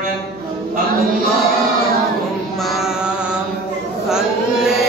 পড়েন আল্লাহুম্মা সাল্লি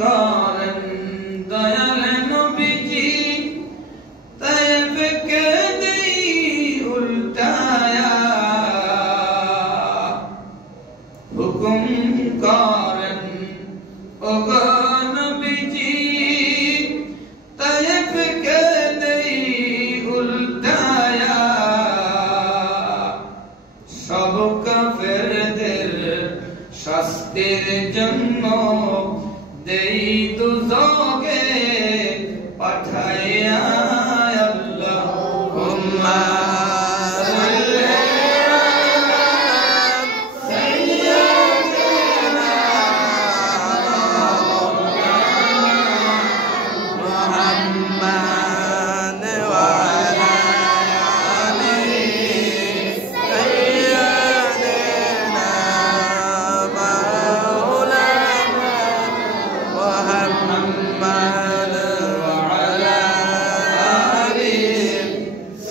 করেন দয়াল নবীজি তায়েব কে দেই উল্টায়া হুকুম করেন ওগো নবীজি তায়েব কে দেই উল্টায়া সব কাফেরদের শাস্তির জন্য দেই দুজকে পাঠাইয়া আল্লাহুম্মা সাল্লি আলা সাইয়্যিদিনা মুহাম্মাদ ওয়া আলা আলিহি সাইয়্যিদিনা মাওলানা মুহাম্মাদ ওয়া আলা আলিহি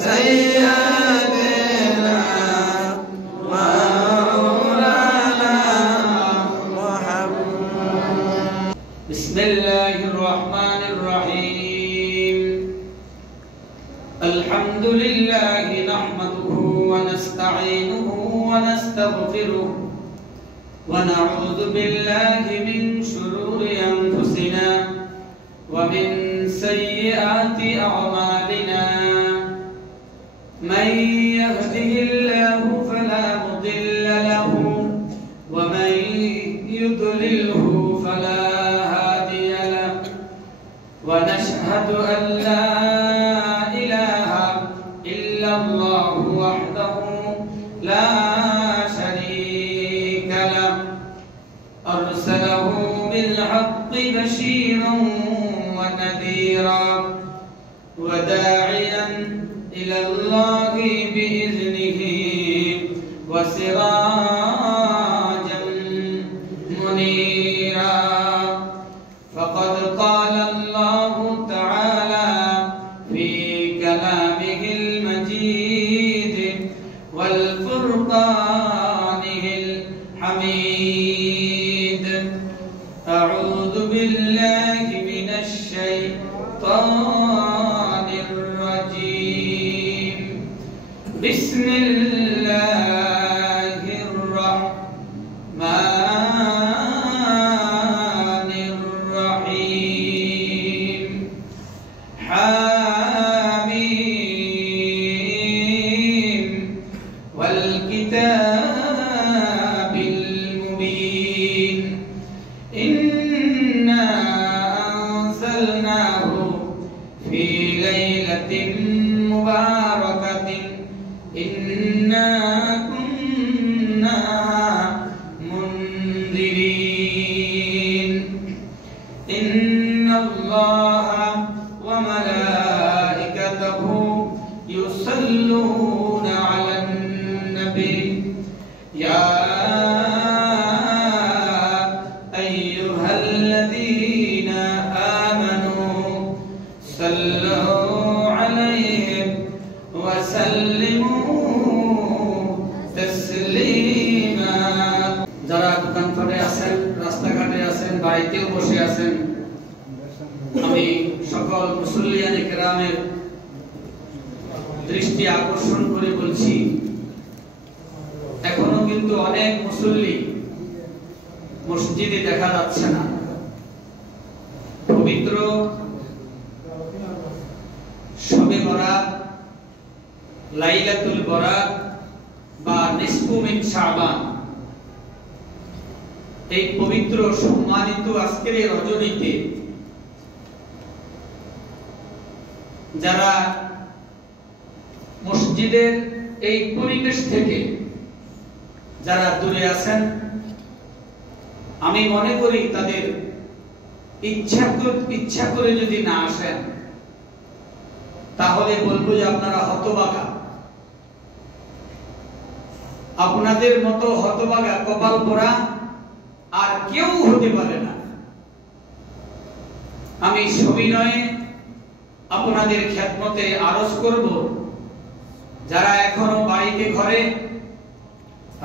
সাইয়্যিদিনা মাওলানা মুহাম্মাদ বিসমিল্লাহির রহমানির রহিম আলহামদুলিল্লাহি নাহমাদুহু ওয়া নাস্তাঈনুহু ওয়া নাস্তাগফিরুহু ওয়া নাউযু বিল্লাহি মিন শুরুরি আনফুসিনা ওয়া মিন সাইয়্যাতি আ'মালিনা মান ইয়াহদিহিল্লাহু ফালা মুদিল্লা লাহু ওয়া মান يضلله فلا هادي له ونشهد أن لا إله إلا الله وحده لا شريك له أرسله بالحق بشيرا ونذيرا وداعيا إلى الله بإذنه وسراجا منيرا فقد قال الله تعالى في كلامه المجيد والفرقانه الحميد أعوذ بالله من الشيطان الرجيم بسم الله الرحمن الرحيم حميم والكتاب المبين إنا أنزلناه في ليلة مباركة إنا كنا منذرين إن الله وملائكته يصلون على النبي يا أيها الذين آمنوا صلوا عليه وسلموا تسليما যারা দোকানপাটে আছেন রাস্তাঘাটে আছেন বাড়িতেও বসে আছেন আমি সকল মুসল্লিয়ানে কেরামের দৃষ্টি আকর্ষণ করে বলছি এখনো কিন্তু অনেক মুসল্লি মসজিদে দেখা যাচ্ছে না পবিত্র শবে বরাত লাইলাতুল বরাত বা নিসফু মিন শাবান এই পবিত্র সম্মানিত আজকের এই রজনীতে যারা মসজিদের এই পরিবেশ থেকে যারা দূরে আছেন আমি মনে করি তাদের ইচ্ছা করে যদি না আসেন তাহলে বলবো যে আপনারা হতভাগা আপনাদের মতো হতভাগা কপাল পোড়া আর কেউ হতে পারে না আমি সবিনয়ে আপনাদের খেদমতে আরজ করব যারা এখনো বাড়িতে ঘরে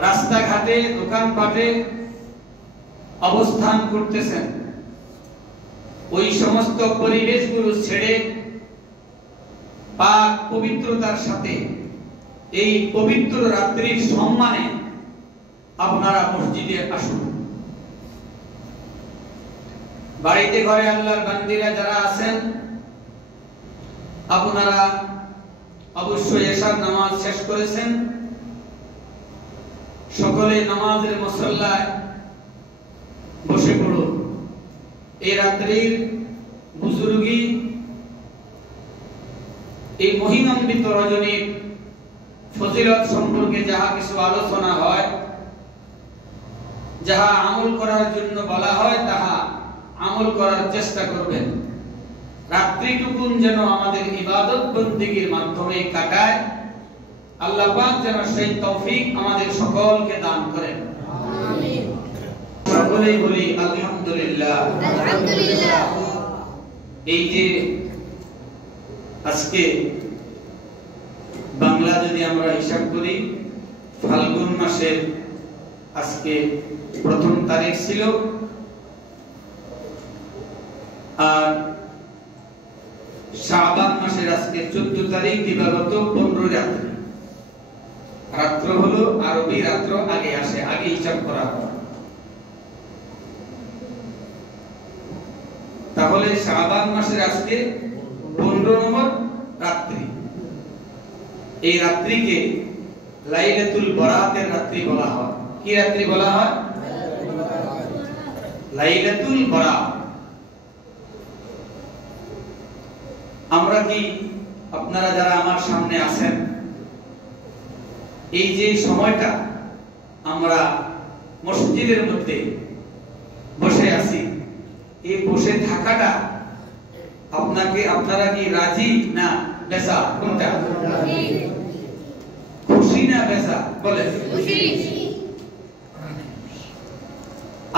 রাস্তাঘাটে দোকানপাটে অবস্থান করতেছেন ওই সমস্ত পরিবেশগুলো ছেড়ে পাক পবিত্রতার সাথে এই পবিত্র রাত্রির সম্মানে আপনারা মসজিদে আসুন। বাড়িতে ঘরে আল্লাহর বান্দীরা যারা আছেন, আপনারা অবশ্যই এশার নামাজ শেষ করেছেন, সকলে নামাজের মুসল্লায় বসে পড়ুন। এই রাত্রির বুজুর্গি, এই মহিমান্বিত রজনীর ফজিলত সম্পর্কে যাহা কিছু আলোচনা হয়, যাহা আমল করার জন্য বলা হয়, তাহা আমল করার চেষ্টা করবেন। রাত্রিটুকুন যেন আমাদের ইবাদত বন্দেগীর মাধ্যমে কাটায়, আল্লাহ পাক যেন সেই তৌফিক আমাদের সকলকে দান করেন। আমিন। সকলেই বলি আলহামদুলিল্লাহ। আলহামদুলিল্লাহ। এই যে আজকে বাংলা যদি আমরা হিসাব করি, ফাল্গুন মাসের আজকে প্রথম তারিখ ছিল, আর শাবান মাসের আজকে 14 তারিখ, দিবাগত 15 রাত্রি। রাত্র হলো আরবি রাত্র আগে আসে, আগে হিসাব করা হয়। তাহলে শাবান মাসের আজকে 15 নম্বর রাত্রি। এই রাত্রিকে লাইলাতুল বরাতের রাত্রি বলা হয়। কি রাত্রি বলা হয়? লাইলাতুল বরাত। আমরা কি, আপনারা যারা আমার সামনে আছেন, এই যে সময়টা আমরা মসজিদের মধ্যে বসে আছি, এই বসে থাকাটা আপনারা কি রাজি না বেজা? কোনটা? খুশি না বেজা? বলেন। খুশি।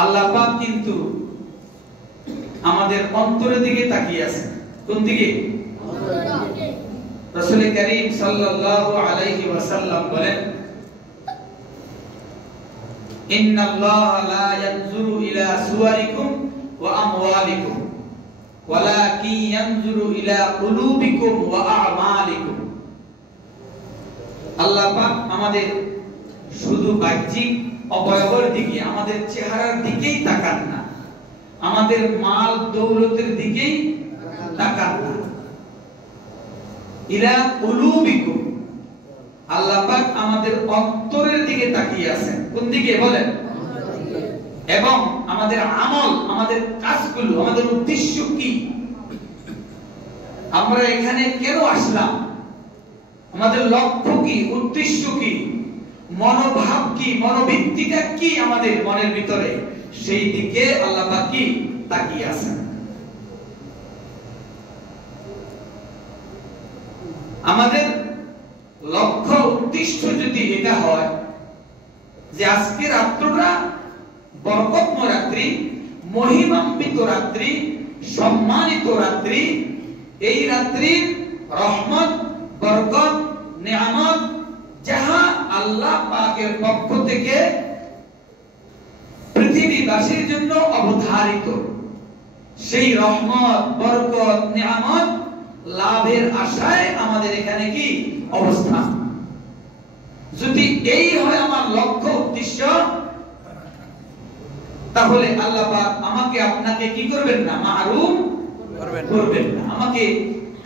আল্লাহ পাক কিন্তু আমাদের অন্তরের দিকে তাকিয়ে আছেন। কোন দিকে? রাসূল করিম সাল্লাল্লাহু আলাইহি ওয়াসাল্লাম বলেন, ইন্নাল্লাহা লা ইয়ানজুরু ইলা সুওয়ারিকুম ওয়া আমওয়ালিকুম ওয়ালাকিন ইয়ানজুরু ইলা কুলুবিকুম ওয়া আ'মালিকুম। আল্লাহ পাক আমাদের শুধু বাহ্যিক অবয়বের দিকে, আমাদের চেহারার দিকেই তাকান না, আমাদের মাল দৌলতের দিকেই তাকান না। ইলা কুলুবিকুম, আল্লাহ পাক আমাদের অন্তরের দিকে তাকিয়ে আছেন। কোন দিকে? বলেন। এবং আমাদের আমল, আমাদের কাজগুলো, আমাদের উদ্দেশ্য কি, আমরা এখানে কেন আসলাম, আমাদের লক্ষ্য কি, উদ্দেশ্য কি, মনোভাব কি, মনোবৃত্তিটা কি আমাদের মনের ভিতরে, সেই দিকে আল্লাহ পাক কি তাকিয়ে আছেন। আমাদের লক্ষ্য উদ্দেশ্য যদি এটা হয় যে আজকের রাত্রটা বরকতময় রাত্রি, মহিমান্বিত রাত্রি, সম্মানিত রাত্রি, এই রাত্রির রহমত, বরকত, নিয়ামত যাহা আল্লাহ পাকের পক্ষ থেকে পৃথিবীবাসীর জন্য অবধারিত, সেই রহমত, বরকত, নিয়ামত লাভের আশায় আমাদের এখানে কি অবস্থান। যদি এই হয় আমার লক্ষ্য উদ্দেশ্য, তাহলে আল্লাহ পাক আমাকে আপনাকে কি করবেন না, মাহরুম করবেন না, আমাকে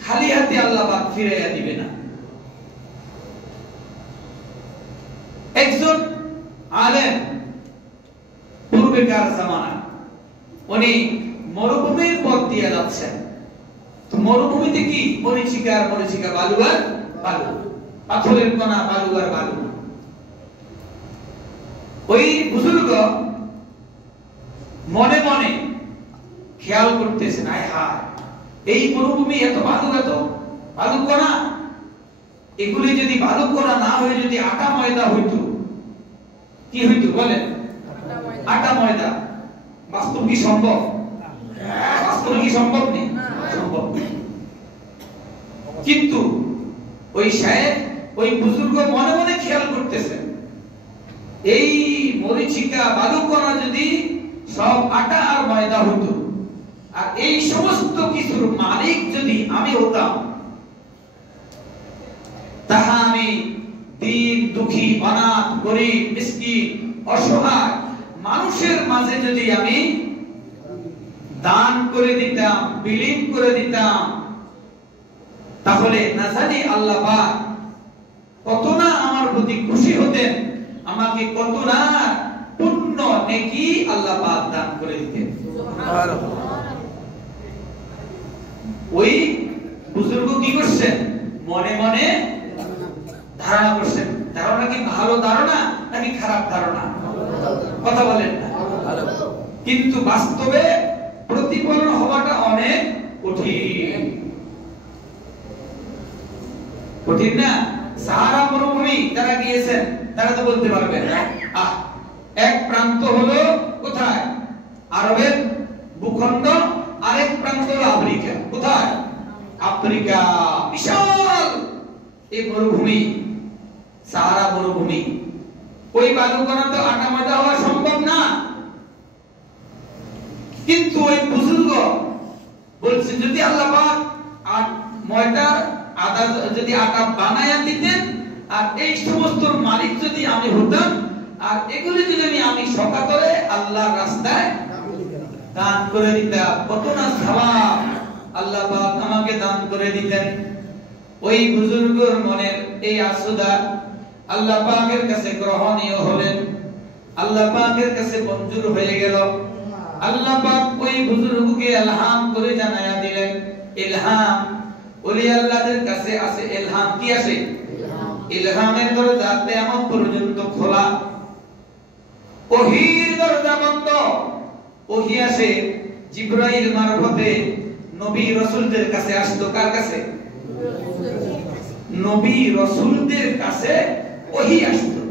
খালি হাতে আল্লাহ পাক ফিরাইয়া দিবে না। একজন আলেম পূর্বেকার জামানা, উনি মরুভূমির পথ দিয়ে যাচ্ছেন। তো মরুভূমিতে কি মরিচিকা আর মরিচিকা, বালু আর বালু, পাথরের কণা, বালু আর বালু। ওই বুজুর্গ মনে মনে খেয়াল করতেছেন, আয় হায়, এই মরুভূমি এত বালু, এত বালু কণা, এগুলি যদি বালু কণা না হয়ে যদি আটা ময়দা হইতো, কি হইতো বলেন? আটা ময়দা। বাস্তব কি সম্ভব? বাস্তবে কি সম্ভব নেই? সম্ভব। কিন্তু ওই সাহেব, ওই বুজুর্গ মনে মনে খেয়াল করতেছেন, এই মরিচিকা, বালু কণা যদি সব আটা আর ময়দা হতো, আর এই সমস্ত কিছুর মালিক যদি আমি হতাম, তাহা আমি দিন দুঃখী, অনাথ, গরিব, মিসকিন, অসহায় মানুষের মাঝে যদি আমি দান করে দিতাম, বিলীন করে দিতাম, তাহলে না জানি আল্লাহ পাক কত না আমার প্রতি খুশি হতেন, আমাকে কত না পুণ্য নেকি আল্লাহ পাক দান করে দিতেন। ওই বুজুর্গ কি করছেন? মনে মনে ধারণা করছেন। ধারণা কি ভালো ধারণা নাকি খারাপ ধারণা? কথা বলেন না। কিন্তু বাস্তবে প্রতিফলন হওয়াটা অনেক কঠিন। কঠিন না? সাহারা মরুভূমি যারা গিয়েছেন তারা তো বলতে পারবেন। এক প্রান্ত হলো কোথায়? আরবের ভূখণ্ড, আরেক প্রান্ত হলো আফ্রিকা। কোথায়? আফ্রিকা। বিশাল এই মরুভূমি, সাহারা মরুভূমি। ওই বালুকণা তো আটা মাটা হওয়া সম্ভব না। কিন্তু ওই বুজুর্গ বলছে যদি আল্লাহ পাক ময়দার আটা যদি আটা বানায়া দিতেন, আর এই সমস্ত মালিক যদি আমি হতাম, আর এগুলি যদি আমি সকাতরে আল্লাহর রাস্তায় দান করে দিতাম, কত না সওয়াব আল্লাহ পাক আমাকে দান করে দিতেন। ওই বুজুর্গের মনের এই আসুদা আল্লাহ পাকের কাছে গ্রহণীয় হলেন, আল্লাহ পাকের কাছে মঞ্জুর হয়ে গেল। আল্লাহ পাক ওই বুজুর্গকে ইলহাম করে জানায়া দিলেন। ইলহাম ওলি আল্লাহদের কাছে আছে। ইলহাম কি আছে? ইলহামের দরজা কিয়ামত পর্যন্ত খোলা, ওহীর দরজা বন্ধ। ওহী আসে জিবরাইল মারফতে নবী রাসূলদের কাছে আসতো। কার কাছে? নবী রাসূলদের কাছে ওহী আসতো।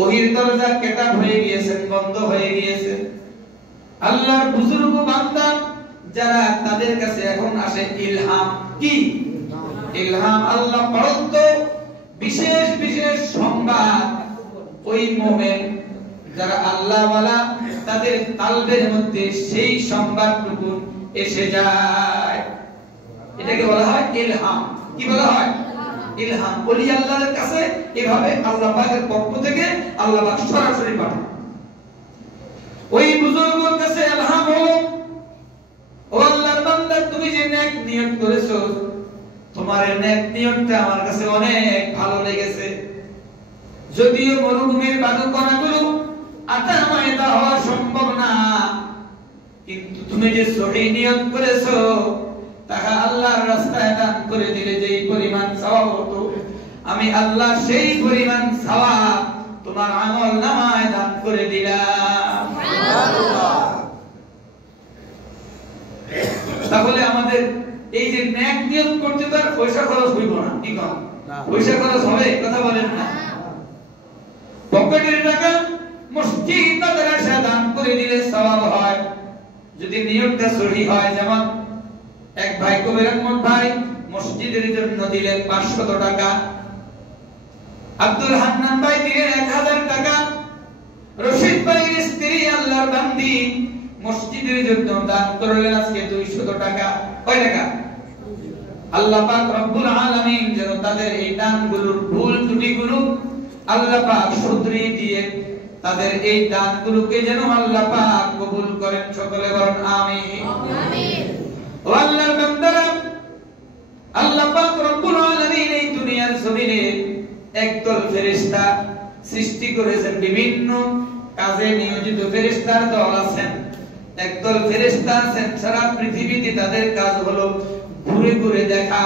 ওহীর দরজা কেতাব হয়ে গিয়েছে, বন্ধ হয়ে গিয়েছে। আল্লাহর বুজুর্গ বান্দা যারা, তাদের কাছে এখন আসে ইলহাম। কি ইলহাম? আল্লাহ প্রদত্ত বিশেষ বিশেষ সংবাদ। ওই মুমিন যারা আল্লাহ ওয়ালা, তাদের কলবের মধ্যে সেই সংবাদটুকু এসে যায়। এটাকে বলা হয় ইলহাম। কি বলা হয়? ইলহাম। ওলি আল্লাহর কাছে এভাবে আল্লাহ পাকের পক্ষ থেকে আল্লাহ পাক সরাসরি পাঠান। ওই বুজুর্গের কাছে ইলহাম হলো, ও আল্লাহর বান্দা, তুমি যে নেক নিয়ত করেছো, তোমার এই নেক নিয়তটা আমার কাছে অনেক ভালো লেগেছে। যদিও মরুভূমির বালুকণাগুলো আটা ময়দা হওয়া সম্ভব না, কিন্তু তুমি যে সহি নিয়ত করেছো, তাহা আল্লাহর রাস্তায় দান করে দিলে যেই পরিমাণ সওয়াব হতো, আমি আল্লাহ সেই পরিমাণ সওয়াব তোমার আমল নামায় দান করে দিলাম। সুবহানাল্লাহ। তাহলে আমাদের এই যে নেক নিয়ত করতে তার পয়সা খরচ হইব না। কি কম? পয়সা খরচ হবে? কথা বলেন না। পকেটের টাকা মসজিদ মাদ্রাসা দান করে দিলে সওয়াব হয়, যদি নিয়তটা সহি হয়। যেমন এক ভাই কবির আহমদ ভাই মসজিদের জন্য দিলেন 500 টাকা, আব্দুল হান্নান ভাই দিলেন 1000 টাকা, রশিদ ভাইয়ের স্ত্রী আল্লাহর বান্দি মসজিদের জন্য দান করলেন আজকে 200 টাকা। কয় টাকা? আল্লাহ পাক রব্বুল আলামিন যেন তাদের এই দানগুলোর ভুল ত্রুটিগুলো আল্লাহ পাক শুধরিয়ে দিয়ে তাদের এই দানগুলোকে যেন আল্লাহ পাক কবুল করেন। সকলে বলেন আমিন। আমিন। ও আল্লাহর বান্দারা, আল্লাহ পাক রব্বুল আলামিন এই দুনিয়ার জমিনে একদল ফেরেশতা সৃষ্টি করেছেন। বিভিন্ন কাজে নিয়োজিত ফেরেশতার দল আছেন। একদল ফেরেশতা আছেন সারা পৃথিবীতে, তাদের কাজ হলো ঘুরে ঘুরে দেখা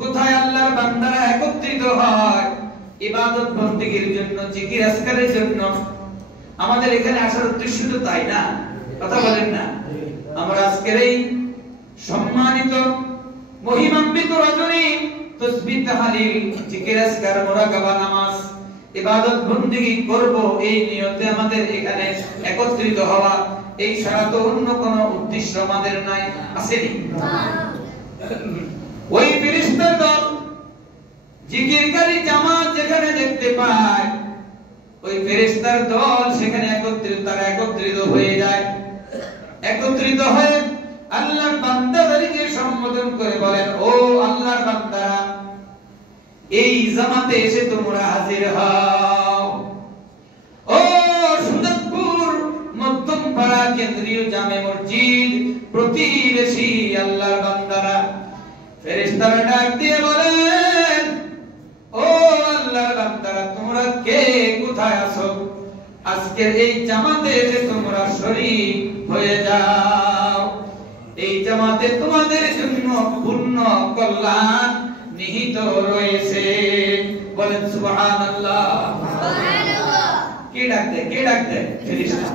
কোথায় আল্লাহর বান্দারা একত্রিত হয় ইবাদত বন্দেগীর জন্য, জিকির আজকারের জন্য। আমাদের এখানে আসার উদ্দেশ্য তো তাই না? কথা বলেন না। আমরা আজকের এই সম্মানিত মহিমান্বিত রজনী তাসবিহ তাহলিল জিকির আজকার মুরাকাবা নামাজ ইবাদত বন্দেগী করব, এই নিয়তে আমাদের এখানে একত্রিত হওয়া। এই ছাড়া তো অন্য কোনো উদ্দেশ্য আমাদের নাই। আসেনি? ওই ফেরেশতার দল জিকিরকারী জামাত যেখানে দেখতে পায়, ওই ফেরেশতার দল সেখানে একত্রিত হয়ে যায়। একত্রিত হয়ে আল্লাহর বান্দাদেরকে সম্বোধন করে বলেন, ও আল্লাহর বান্দারা, এই জামাতে এসে তোমরা হাজির হও। ও সুজাতপুর মধ্যম পাড়া কেন্দ্রীয় জামে মসজিদ প্রতিবেশী আল্লাহর বান্দারা, ফেরেশতারা ডাক দিয়ে বলেন, ও আল্লাহর বান্দারা, তোমরা কে কোথায় আছো? আজকের এই জামাতে এসে তোমরা শরীক হয়ে যাও। এই জামাতে তোমাদের জন্য পূর্ণ কল্যাণ নিহিত রয়েছে। বলেন সুবহানাল্লাহ। সুবহানাল্লাহ। কে ডাকতে? কে ডাকতে? ফেরেশতা।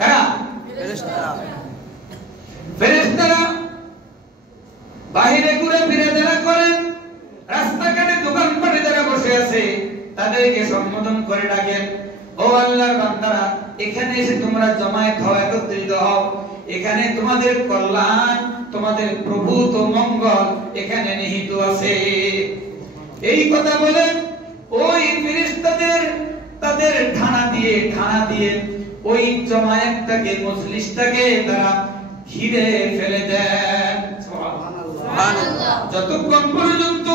কারা? ফেরেশতারা। ফেরেশতারা বাহিরে ঘুরে ফিরে যারা করেন, রাস্তাঘাটে দোকানপাটে যারা বসে আছে, তাদেরকে সম্বোধন করে ডাকেন, ও আল্লাহর বান্দারা, এখানে এসে তোমরা জমায়েত হও, একত্রিত হও। এখানে তোমাদের কল্যাণ, তোমাদের প্রভূত মঙ্গল এখানে নিহিত আছে। এই কথা বলে ওই ফেরেশতাদের তাদের ঠানা দিয়ে ওই জমায়েতটাকে, মজলিসটাকে তারা ঘিরে ফেলে দেন। সুবহানাল্লাহ। যতক্ষণ পর্যন্ত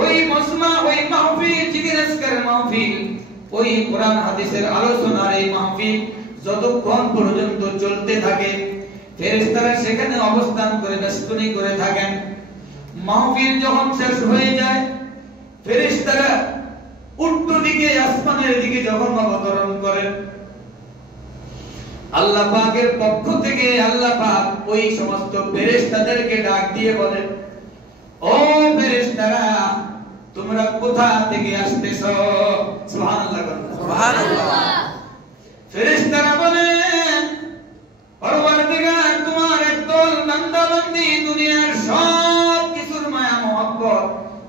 ওই মজমা, ওই মাহফিল, জিকির-আজকারের মাহফিল, ওই কোরআন হাদিসের আলোচনার এই মাহফিল যতক্ষণ পর্যন্ত চলতে থাকে, ফেরেশতারা সেখানে অবস্থান করে বেষ্টনী করে থাকেন। মাহফিল যখন শেষ হয়ে যায়, ফেরেশতারা উত্তর দিকে, আসমানের দিকে যখন অবতরণ করেন, আল্লাহ পাকের পক্ষ থেকে আল্লাহ পাক ওই সমস্ত ফেরেশতাদেরকে ডাক দিয়ে বলেন, ও ফেরেশতারা, তোমরা কোথা থেকে আসতেছো? সুবহানাল্লাহ। সুবহানাল্লাহ। ফেরেশতারা বলেন, পরওয়ারদিগার, তোমার একদল বান্দা বান্দি দুনিয়ার সব কিছুর মায়া মহব্বত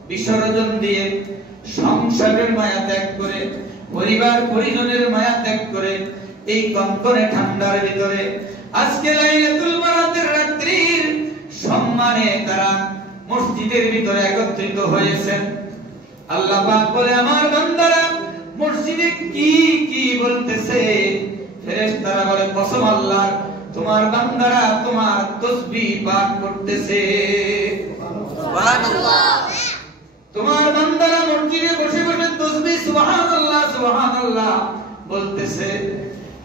বিসর্জন দিয়ে, সংসারের মায়া ত্যাগ করে, পরিবার পরিজনের মায়া ত্যাগ করে, এই কনকনে ঠান্ডার ভিতরে আজকে লাইলাতুল বারাতের রাত্রির সম্মানে তারা মসজিদের ভিতরে একত্রিত হয়েছেন। আল্লাহ পাক বলে, আমার বান্দারা মসজিদে কি কি বলতেছে? ফেরেশতারা বলে, কসম আল্লাহর, তোমার বান্দারা তোমার তাসবিহ পাঠ করতেছে। সুবহানাল্লাহ। তোমার বান্দারা মসজিদে বসে বসে তাসবিহ সুবহানাল্লাহ সুবহানাল্লাহ বলতেছে।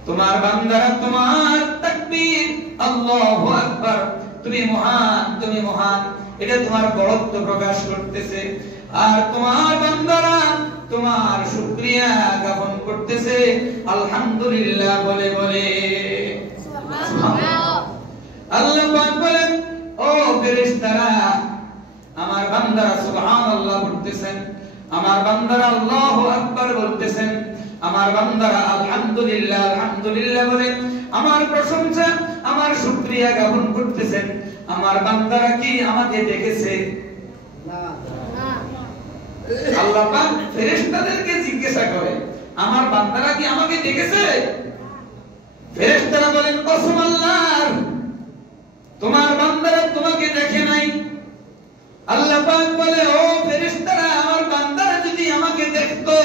তোমার বান্দারা তোমার তাকবীর, আল্লাহু আকবার, তুমি মহান, তুমি মহান, এটা তোমার বড়ত্ব প্রকাশ করতেছে। আর তোমার বান্দারা তোমার শুকরিয়া জ্ঞাপন করতেছে আলহামদুলিল্লাহ বলে বলে। সুবহানাল্লাহ। আল্লাহ পাক বলেন, ও ফেরেশতারা, আমার বান্দারা সুবহানাল্লাহ বলতেছেন, আমার বান্দারা আল্লাহু আকবার বলতেছেন, আমার বান্দারা আলহামদুলিল্লাহ আলহামদুলিল্লাহ বলে আমার প্রশংসা, আমার শুকরিয়া জ্ঞাপন করতেছেন। আমার বান্দারা কি আমাকে দেখেছে? না। আল্লাহ পাক ফেরেশতাদেরকে জিজ্ঞাসা করে, আমার বান্দারা কি আমাকে দেখেছে? ফেরেশতারা বলেন, কসম আল্লাহর, তোমার বান্দারা তোমাকে দেখে নাই। আল্লাহ পাক বলে, ও ফেরেশতারা, আমার বান্দারা যদি আমাকে দেখতো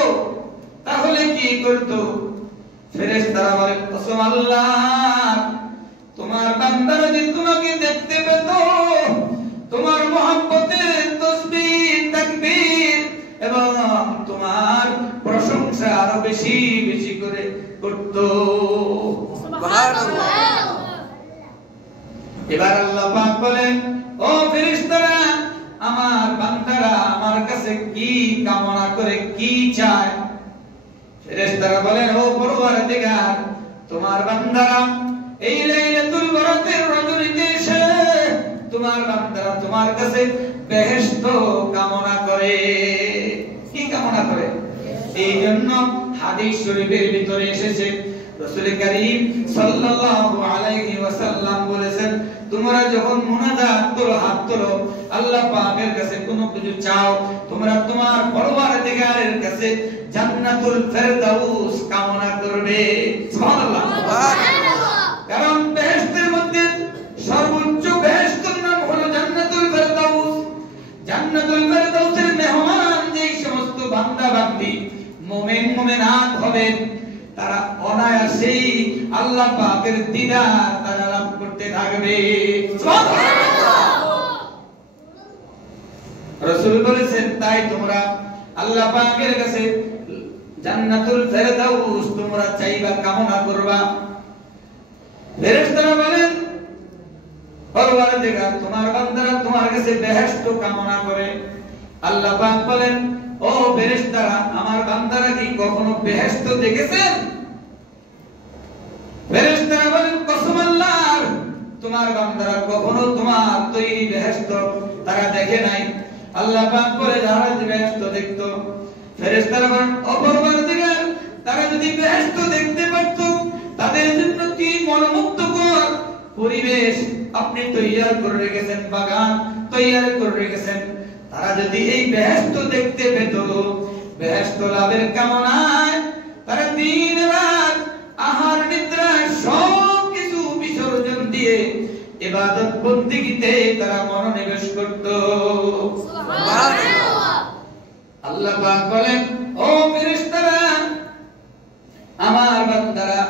তাহলে কি করতো? ফেরেশতারা বলে, কসম আল্লাহর, তোমার বান্দারা যদি তোমাকে দেখতে পেত, তোমার মহব্বতে তাসবিহ, তাকবীর এবং তোমার প্রশংসা আরো বেশি বেশি করে করত। সুবহানাল্লাহ। এবার আল্লাহ পাক বলেন, ও ফেরেশতারা, আমার বান্দারা আমার কাছে কি কামনা করে, কি চায়? ফেরেশতারা বলেন, ও পরওয়ারদিগার, তোমার বান্দারা এই লাইলাতুল বারাতের রজনীতে এসে তোমার বান্দারা তোমার কাছে বেহেশত কামনা করে। কি কামনা করে? এই জন্য হাদিস শরীফের ভিতরে এসেছে, রাসূল কারীম সাল্লাল্লাহু আলাইহি ওয়াসাল্লাম বলেছেন, তোমরা যখন মুনাজাত করো, হাত তোলো, আল্লাহ পাকের কাছে কোনো কিছু চাও, তোমরা তোমার পরওয়ারদিগারের কাছে জান্নাতুল ফেরদাউস কামনা করবে। সুবহানাল্লাহ। সুবহানাল্লাহ। কারণ বেহেশতের মধ্যে সর্বোচ্চ বেহেশতের নাম হলো জান্নাতুল ফেরদাউস। জান্নাতুল ফেরদাউসের মেহমান যেই সমস্ত বান্দা বান্দি মুমিন মুমিনাত হবেন, তারা অনায়াসেই আল্লাহ পাকের দিদার তারা লাভ করতে দেখতে থাকবে। সুবহানাল্লাহ। রাসূল বলেছেন তাই তোমরা আল্লাহ পাকের কাছে জান্নাতুল ফেরদাউস তোমরা চাইবা, কামনা করবা। ফেরেশতারা বলেন পরওয়ারদিগার তোমার বান্দারা তোমার কাছে বেহেশত কামনা করে। আল্লাহ পাক বলেন ও ফেরেশতারা আমার বান্দারা কি কখনো বেহেশত দেখেছেন? ফেরেশতারা বলেন কসম আল্লাহর তোমার বান্দারা কখনো তোমার তৈরি বেহেশত তারা দেখে নাই। আল্লাহ পাক বলে যারা বেহেশত দেখতো, ফেরেশতারা বলেন ও পরওয়ারদিগার তারা যদি বেহেশত দেখতে পারত তাদের জন্য কি মনোমুগ্ধকর পরিবেশ আপনি তৈয়ার করে রেখেছেন, বাগান তৈয়ার করে রেখেছেন। তারা যদি এই বেহেশত দেখতে পেত, বেহেশত লাভের কামনায় তারা দিন রাত আহার নিদ্রা সব কিছু বিসর্জন দিয়ে ইবাদত বন্দেগীতে তারা মনোনিবেশ করত। সুবহানাল্লাহ। আল্লাহ পাক বলেন ও ফেরেশতারা আমার বান্দারা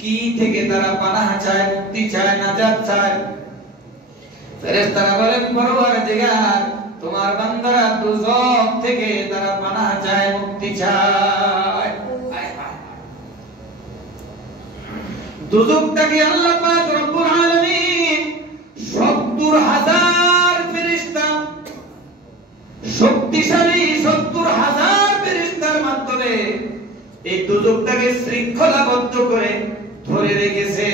কি থেকে তারা পানাহ চায়, মুক্তি চায়, নাজাত চায়? ফেরেশতারা বলেন পরওয়ারদিগার তোমার বান্দারা দুজক থেকে তারা পানাহ চায়, মুক্তি চায়। দুজকটাকে আল্লাহ পাক রব্বুল আলামিন ৭০,০০০ ফেরেশতা, শক্তিশালী ৭০,০০০ ফেরেশতার মাধ্যমে এই দুজকটাকে শৃঙ্খলাবদ্ধ করে ধরে রেখেছে।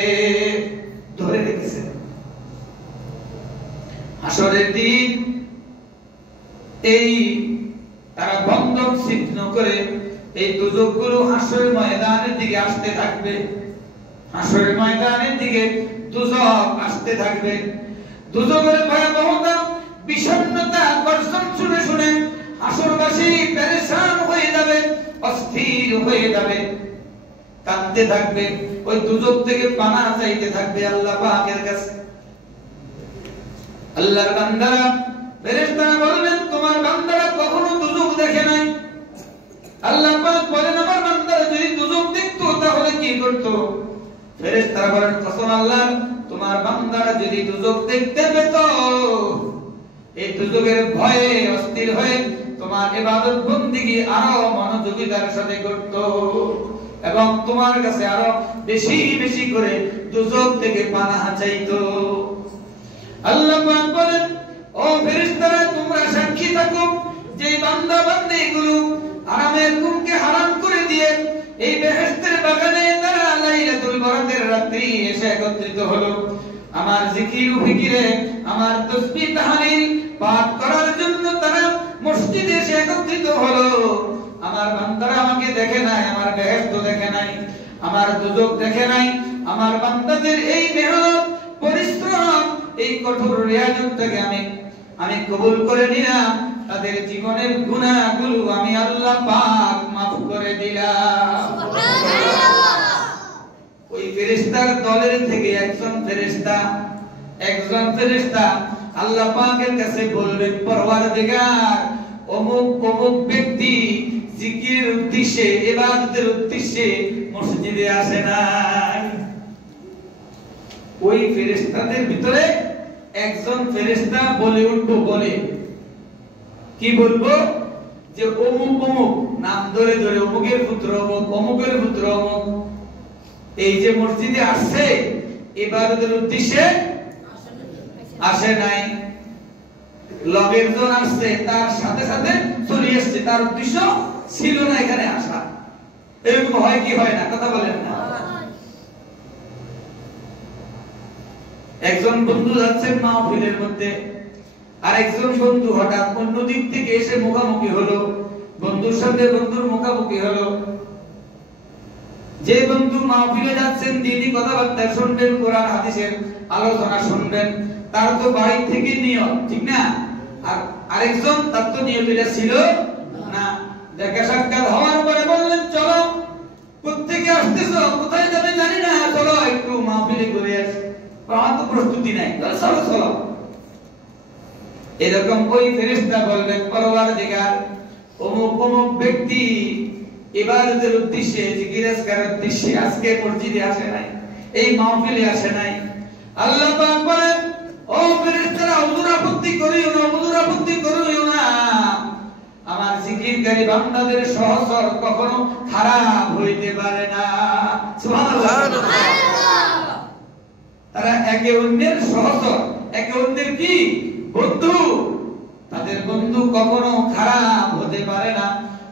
হাসরের দিন এই তারা বন্ধন ছিন্ন করে এই দুজকগুলো হাসরের ময়দানের দিকে আসতে থাকবে। হাসরের ময়দানের দিকে দুজক আসতে থাকবে। দুজকের ভয়াবহতা, বিষণ্ণতা, গর্জন শুনে শুনে হাসরবাসী পেরেশান হয়ে যাবে, অস্থির হয়ে যাবে, কাঁদতে থাকবে, ওই দুজক থেকে পানাহ চাইতে থাকবে আল্লাহ পাকের কাছে। আল্লাহর বান্দারা ফেরেশতারা বলবেন তোমার বান্দারা কখনো দুজক দেখে নাই। আল্লাহ পাক বলেন আমার বান্দারা যদি দুজক দেখতো তাহলে কি করত? ফেরেশতারা বলেন কসম আল্লাহ তোমার বান্দারা যদি দুজক দেখতে পেত এই দুজকের ভয়ে অস্থির হয়ে তোমার ইবাদত বন্দেগী আরো মনোযোগিতার সাথে করত এবং তোমার কাছে আরো বেশি বেশি করে দুজক থেকে পানাহ চাইতো। আল্লাহ পাক বলেন ও ফেরেশতারা তোমরা সাক্ষী থাকো যে বান্দা বান্দীগুলো আরামের ঘুমকে হারাম করে দিয়ে এই বেহেশতের বাগানে তারা লাইলাতুল বরাতের রাত্রি এসে একত্রিত হলো আমার জিকির ও ফিকিরে, আমার তাসবিহ তাহলিল পাঠ করার জন্য তারা মসজিদে এসে একত্রিত হলো। আমার বান্দারা আমাকে দেখে নাই, আমার বেহেশত দেখে নাই, আমার দুজক দেখে নাই। আমার বান্দাদের এই মেহনত, পরিশ্রম, এই কঠোর রিয়াজতটাকে আমি কবুল করে নিলাম। তাদের জীবনের গুনাহগুলো আমি আল্লাহ পাক মাফ করে দিলাম। সুবহানাল্লাহ। ওই ফেরেশতার দলের থেকে একজন ফেরেশতা আল্লাহ পাকের কাছে বলবেন পরওয়ারদিগার অমুক অমুক ব্যক্তি জিকিরের উদ্দেশ্যে, ইবাদতের উদ্দেশ্যে মসজিদে আসে নাই। ওই ফেরেশতাদের ভিতরে একজন ফেরেশতা বলে উঠবো, বলে কি বলবো যে অমুক অমুক নাম ধরে ধরে অমুকের পুত্র অমুক, অমুকের পুত্র অমুক এই যে মসজিদে আসছে ইবাদতের উদ্দেশ্যে আসে নাই। লগের জন আসছে তার সাথে সাথে চলে আসছে, তার উদ্দেশ্য ছিল না এখানে আসা। এরকম হয় কি হয় না? কথা বলেন না। একজন বন্ধু যাচ্ছেন মাহফিলের মধ্যে, আর একজন বন্ধু হঠাৎ অন্য দিক থেকে এসে মুখামুখি হলো, বন্ধুর সঙ্গে বন্ধুর মুখামুখি হলো। যে বন্ধু মাহফিলে যাচ্ছেন, দিনী কথাবার্তা শুনবেন, কোরআন হাদিসের আলোচনা শুনবেন, তার তো বাড়ি থেকে নিয়ত, ঠিক না? আর আরেকজন তার তো নিয়ত এটা ছিল না। দেখা সাক্ষাৎ হওয়ার পরে বললেন চলো, কোত্থেকে আসতেছো, কোথায় যাবে জানি না, চলো একটু মাহফিলে ঘুরে আসি। আমার তো প্রস্তুতি নাই, চলো চলো। এরকম ওই ফেরেশতা বলবেন পরওয়ারদিগার অমুক অমুক ব্যক্তি ইবাদতের উদ্দেশ্যে, জিকির আজকারের উদ্দেশ্যে আজকে মসজিদে আসে নাই, এই মাহফিলে আসে নাই। আল্লাহ পাক বলেন, ও ফেরেশতারা, হুজুর আপত্তি করিও না, হুজুর আপত্তি করিও না। আমার জিকিরকারী বান্দাদের সহচর কখনো খারাপ হইতে পারে না। সুবহানাল্লাহ। তারা একে অন্যের সহচর, একে অন্যের কি বন্ধু, তাদের বন্ধু কখনো খারাপ হতে পারে না।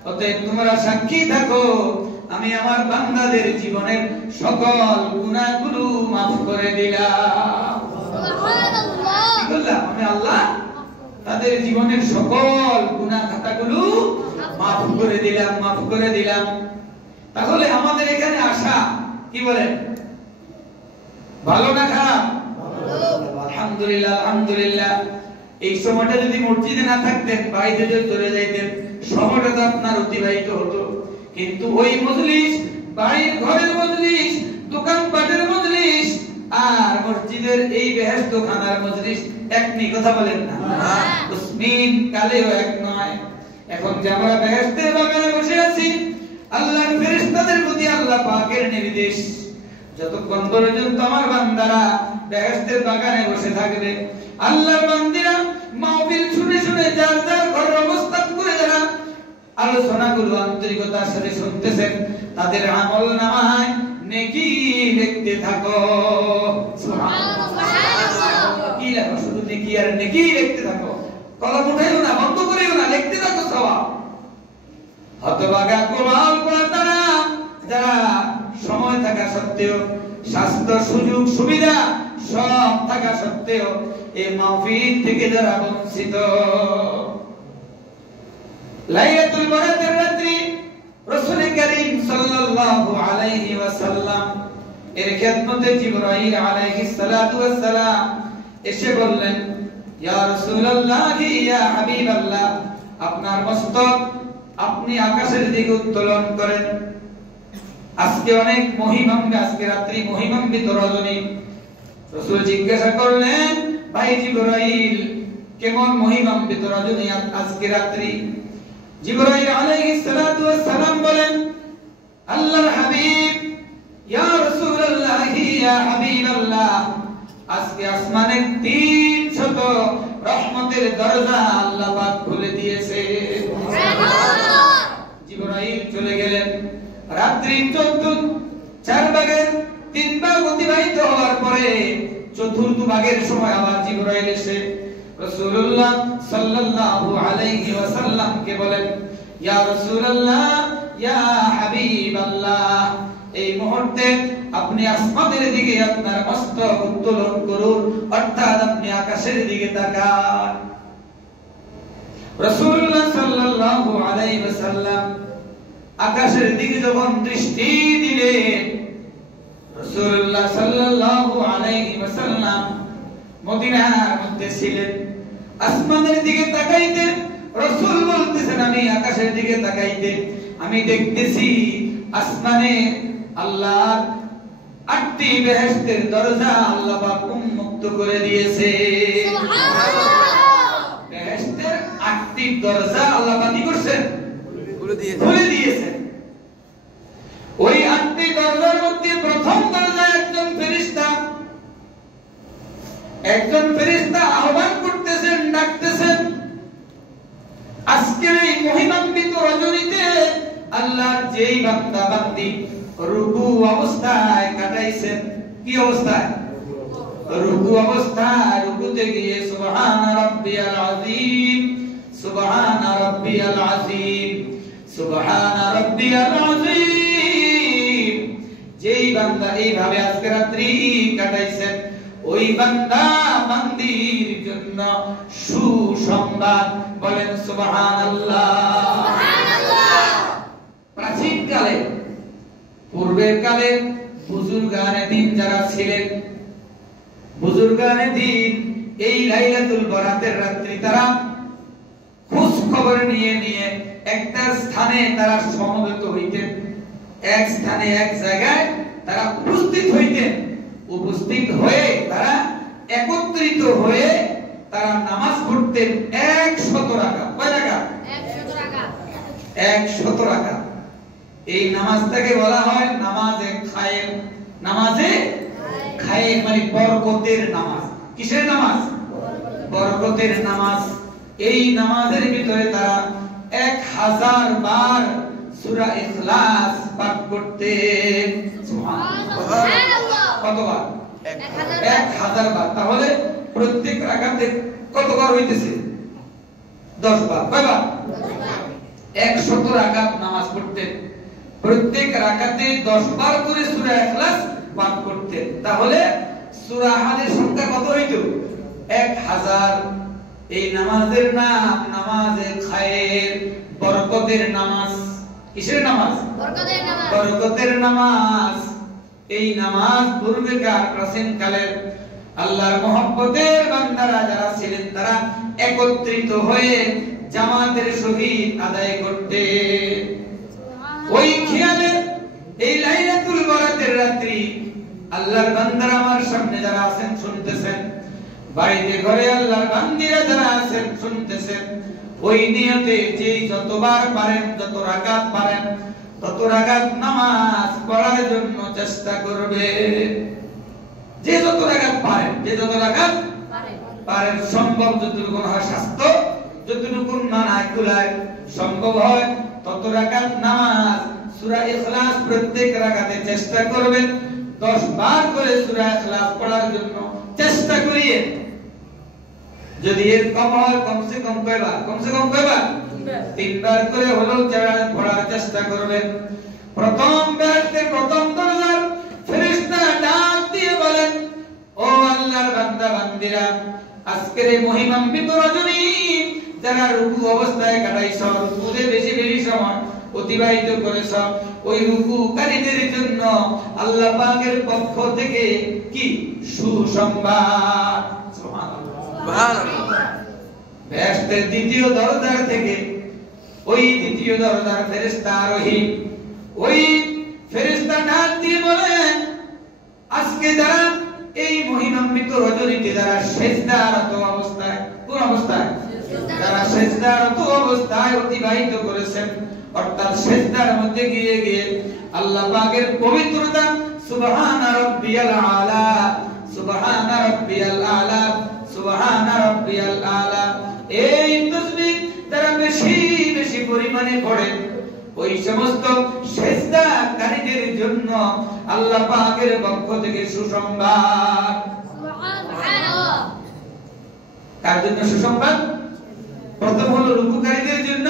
অতএব তোমরা সাক্ষী থাকো, আমি আমার বান্দাদের জীবনের সকল গুনাহগুলো মাফ করে দিলাম। সুবহানাল্লাহ। কি বললাম? আমি আল্লাহ তাদের জীবনের সকল গুনাহ খাতাগুলো মাফ করে দিলাম, মাফ করে দিলাম। তাহলে আমাদের এখানে আসা কি বলেন, ভালো না খারাপ? আলহামদুলিল্লাহ, আলহামদুলিল্লাহ। এই সময়টা যদি মসজিদে না থাকতেন, বাইরে যদি চলে যাইতেন, সময়টা তো আপনার অতিবাহিত হতো। কিন্তু ওই মজলিস, বাড়ির ঘরের মজলিস, দোকানপাটের মজলিস আর মসজিদের এই বেহেশত খানার মজলিস এক নি, কথা বলেন না? উসমিন কালেও এক নয়। এখন যে আমরা বেহেশতের বাগানে বসে আছি, আল্লাহর ফেরেশতাদের প্রতি আল্লাহ পাকের নির্দেশ, যতক্ষণ পর্যন্ত আমার বান্দারা বেহেশতের বাগানে বসে থাকবে, আল্লাহর বান্দিরা মাহফিল শুনে শুনে যার যার ঘরের অবস্থান করে যারা আলোচনাগুলো আন্তরিকতার সাথে শুনতেছেন, তাদের আমলনামায় নেকি লিখতে থাকো। সুবহানাল্লাহ। কি লেখো? শুধু নেকি আর নেকি লিখতে থাকো। কলম উঠাইও না, বন্ধ করিও না, লিখতে থাকো সওয়াব। হতভাগা গোলাম তারা যারা সময় থাকা সত্ত্বেও, স্বাস্থ্য সুযোগ সুবিধা সব থাকা সত্ত্বেও এই মাহফিল থেকে যারা বঞ্চিত। লাইলাতুল বরাতের রাত্রি রাসূল করিম সাল্লাল্লাহু আলাইহি ওয়াসাল্লাম এর খেদমতে জিবরাইল আলাইহিস সালাতু ওয়াস সালাম এসে বললেন, ইয়া রাসূলুল্লাহ, ইয়া হাবিবাল্লাহ, আপনার মস্তক আপনি আকাশের দিকে উত্তোলন করেন। আজকে অনেক মহিমান্বিত, আজকে রাত্রি মহিমান্বিত রজনী। রাসূল জিজ্ঞাসা করলেন, ভাই জিবরাইল, কেমন মহিমান্বিত রজনী আজকে রাত্রি? জিবরাইল আলাইহিস সালাতু ওয়াস সালাম বলেন, আল্লাহর হাবিব, ইয়া রাসূলুল্লাহ, ইয়া হাবিবাল্লাহ, আজকে আসমানের 300 রহমতের দরজা আল্লাহ পাক খুলে দিয়েছে। সুবহানাল্লাহ। জিবরাইল চলে গেলেন। রাত্রি 4 ভাগের 3 ভাগ অতিবাহিত হওয়ার পরে চতুর্থ ভাগের সময় আবার জিবরাইল এসে রাসূলুল্লাহ সাল্লাল্লাহু আলাইহি ওয়াসাল্লাম কে বলেন, ইয়া রাসূলুল্লাহ, ইয়া হাবিবাল্লাহ, এই মুহূর্তে আপনি আসমানের দিকে আপনার মস্তক উত্তোলন করুন, অর্থাৎ আপনি আকাশের দিকে তাকান। রাসূলুল্লাহ সাল্লাল্লাহু আলাইহি ওয়াসাল্লাম আকাশের দিকে যখন দৃষ্টি দিলেন, রাসূলুল্লাহ সাল্লাল্লাহু আলাইহি ওয়াসাল্লাম মদিনার মধ্যে ছিলেন। আসমানের দিকে তাকাইতে রাসূল বলতেছেন, আমি আকাশের দিকে তাকাইতে আমি দেখতেছি আসমানে আল্লাহর 8টি বেহেশতের দরজা আল্লাহ পাক উন্মুক্ত করে দিয়েছে। সুবহানাল্লাহ। বেহেশতের 8টি দরজা আল্লাহ পাক কি করছেন? খুলে দিয়েছেন। ওই 8টি দরজার মধ্যে প্রথম দরজা একজন ফেরেশতা আহ্বান করতেছেন, ডাকতেছেন। আজকের এই মহিমান্বিত রজনীতে আল্লাহর যেই বান্দা বান্দি রুকু অবস্থায় কাটাইছেন, কি অবস্থায়? রুকু অবস্থায় রুকুতে গিয়ে সুবহান রাব্বিয়াল আযীম, সুবহান রাব্বিয়াল আযীম, সুবহান রাব্বিয়াল আযীম, যেই বান্দা এইভাবে আজকে রাত্রি কাটাইছেন, ওই বান্দা বান্দির জন্য সুসংবাদ, বলেন সুবহানাল্লাহ। সুবহানাল্লাহ। প্রাচীন কালে, পূর্বের কালে বুজুর্গানে দিন যারা ছিলেন, বুজুর্গানে দিন এই লাইলাতুল বরাতের রাত্রি তারা খোঁজ খবর নিয়ে নিয়ে একটা স্থানে তারা সমবেত হইতেন, এক স্থানে এক জায়গায় তারা উপস্থিত হইতেন। উপস্থিত হয়ে তারা একত্রিত হয়ে তারা নামাজ পড়তেন 100 রাকাত। কয় রাকাত? 100 রাকাত। 100 রাকাত। এই নামাজটাকে বলা হয় নামাজে খায়ের। নামাজে খায়ের মানে বরকতের নামাজ। কিসের নামাজ? বরকতের নামাজ। এই নামাজের ভিতরে তারা 1000 বার সূরা ইখলাস পাঠ করতেন। সুবহানাল্লাহ। কতবার? 1000 বার। তাহলে প্রত্যেক রাকাতে কতবার হইতেছে? 10 বার। কয়বার? 100 রাকাত নামাজ পড়তেন, প্রত্যেক রাকাতে 10 বার করে সূরা ইখলাস পাঠ করতেন। তাহলে সূরা আহাদের সংখ্যা কত হইতো? 1000। এই নামাজের নাম নামাজে খায়ের, বরকতের নামাজ। কিসের নামাজ? বরকতের নামাজ। বরকতের নামাজ। এই নামাজ পূর্বেকার প্রাচীন কালের আল্লাহর মহব্বতের বান্দারা যারা ছিলেন তারা একত্রিত হয়ে জামাতের সহিত আদায় করতে। ওই খেয়ালে এই লাইলাতুল বরাতের রাত্রি আল্লাহর বান্দারা আমার সামনে যারা আছেন শুনতেছেন, বাড়িতে ঘরে আল্লাহর বান্দিরা যারা আছেন শুনতেছেন, ওই নিয়তে যে যতবার পারেন, যত রাকাত পারেন তত রাকাত নামাজ পড়ার জন্য চেষ্টা করবে। যে যত রাকাত পারেন, যে যত রাকাত পারেন, সম্ভব যতটুকু হয়, স্বাস্থ্য যতটুকু মানায় কুলায় সম্ভব হয় তত রাকাত নামাজ সূরা ইখলাস প্রত্যেক রাকাতে চেষ্টা করবেন। 10 বার করে সূরা ইখলাস পড়ার জন্য চেষ্টা করিয়ে, যদি এর কম হয় কমসে কম কয়বার? কমসে কম কয়বার? 3 বার করে হলেও পড়ার চেষ্টা করবেন। প্রথম বেহেশতের প্রথম দরজার ফেরেশতা ডাক দিয়ে বলেন, ও আল্লাহর বান্দা বান্দিরা, আজকের এই মহিমান্বিত রজনী যারা রুকু অবস্থায় কাটাইছ, রুকুতে বেশি বেশি সময় অতিবাহিত করেছ, ওই রুকুকারীদের জন্য আল্লাহ পাকের পক্ষ থেকে কি সুসংবাদ। সুবহানাল্লাহ। বেহেশতের দ্বিতীয় দরজা থেকে ওই দ্বিতীয় দরজার ফেরেশতা আরোহী, ওই ফেরেশতা ডাক দিয়ে বলেন, আজকে যারা এই মহিমান্বিত রজনীতে যারা সিজদারত অবস্থায়, কোন অবস্থায়? যারা সিজদারত অবস্থায় অতিবাহিত করেছেন, অর্থাৎ সিজদার মধ্যে গিয়ে গিয়ে আল্লাহ পাকের পবিত্রতা, সুবহান রাব্বিয়াল আলা, সুবহান রাব্বিয়াল আলা, সুবহান রাব্বিয়াল আলা, এই তাসবিহ যারা বেশি বেশি পরিমাণে পড়েন, ওই সমস্ত সিজদাকারীদের জন্য আল্লাহ পাকের পক্ষ থেকে সুসংবাদ। সুবহানাল্লাহ। কার জন্য সুসংবাদ? প্রথম হলো রুকুকারীদের জন্য,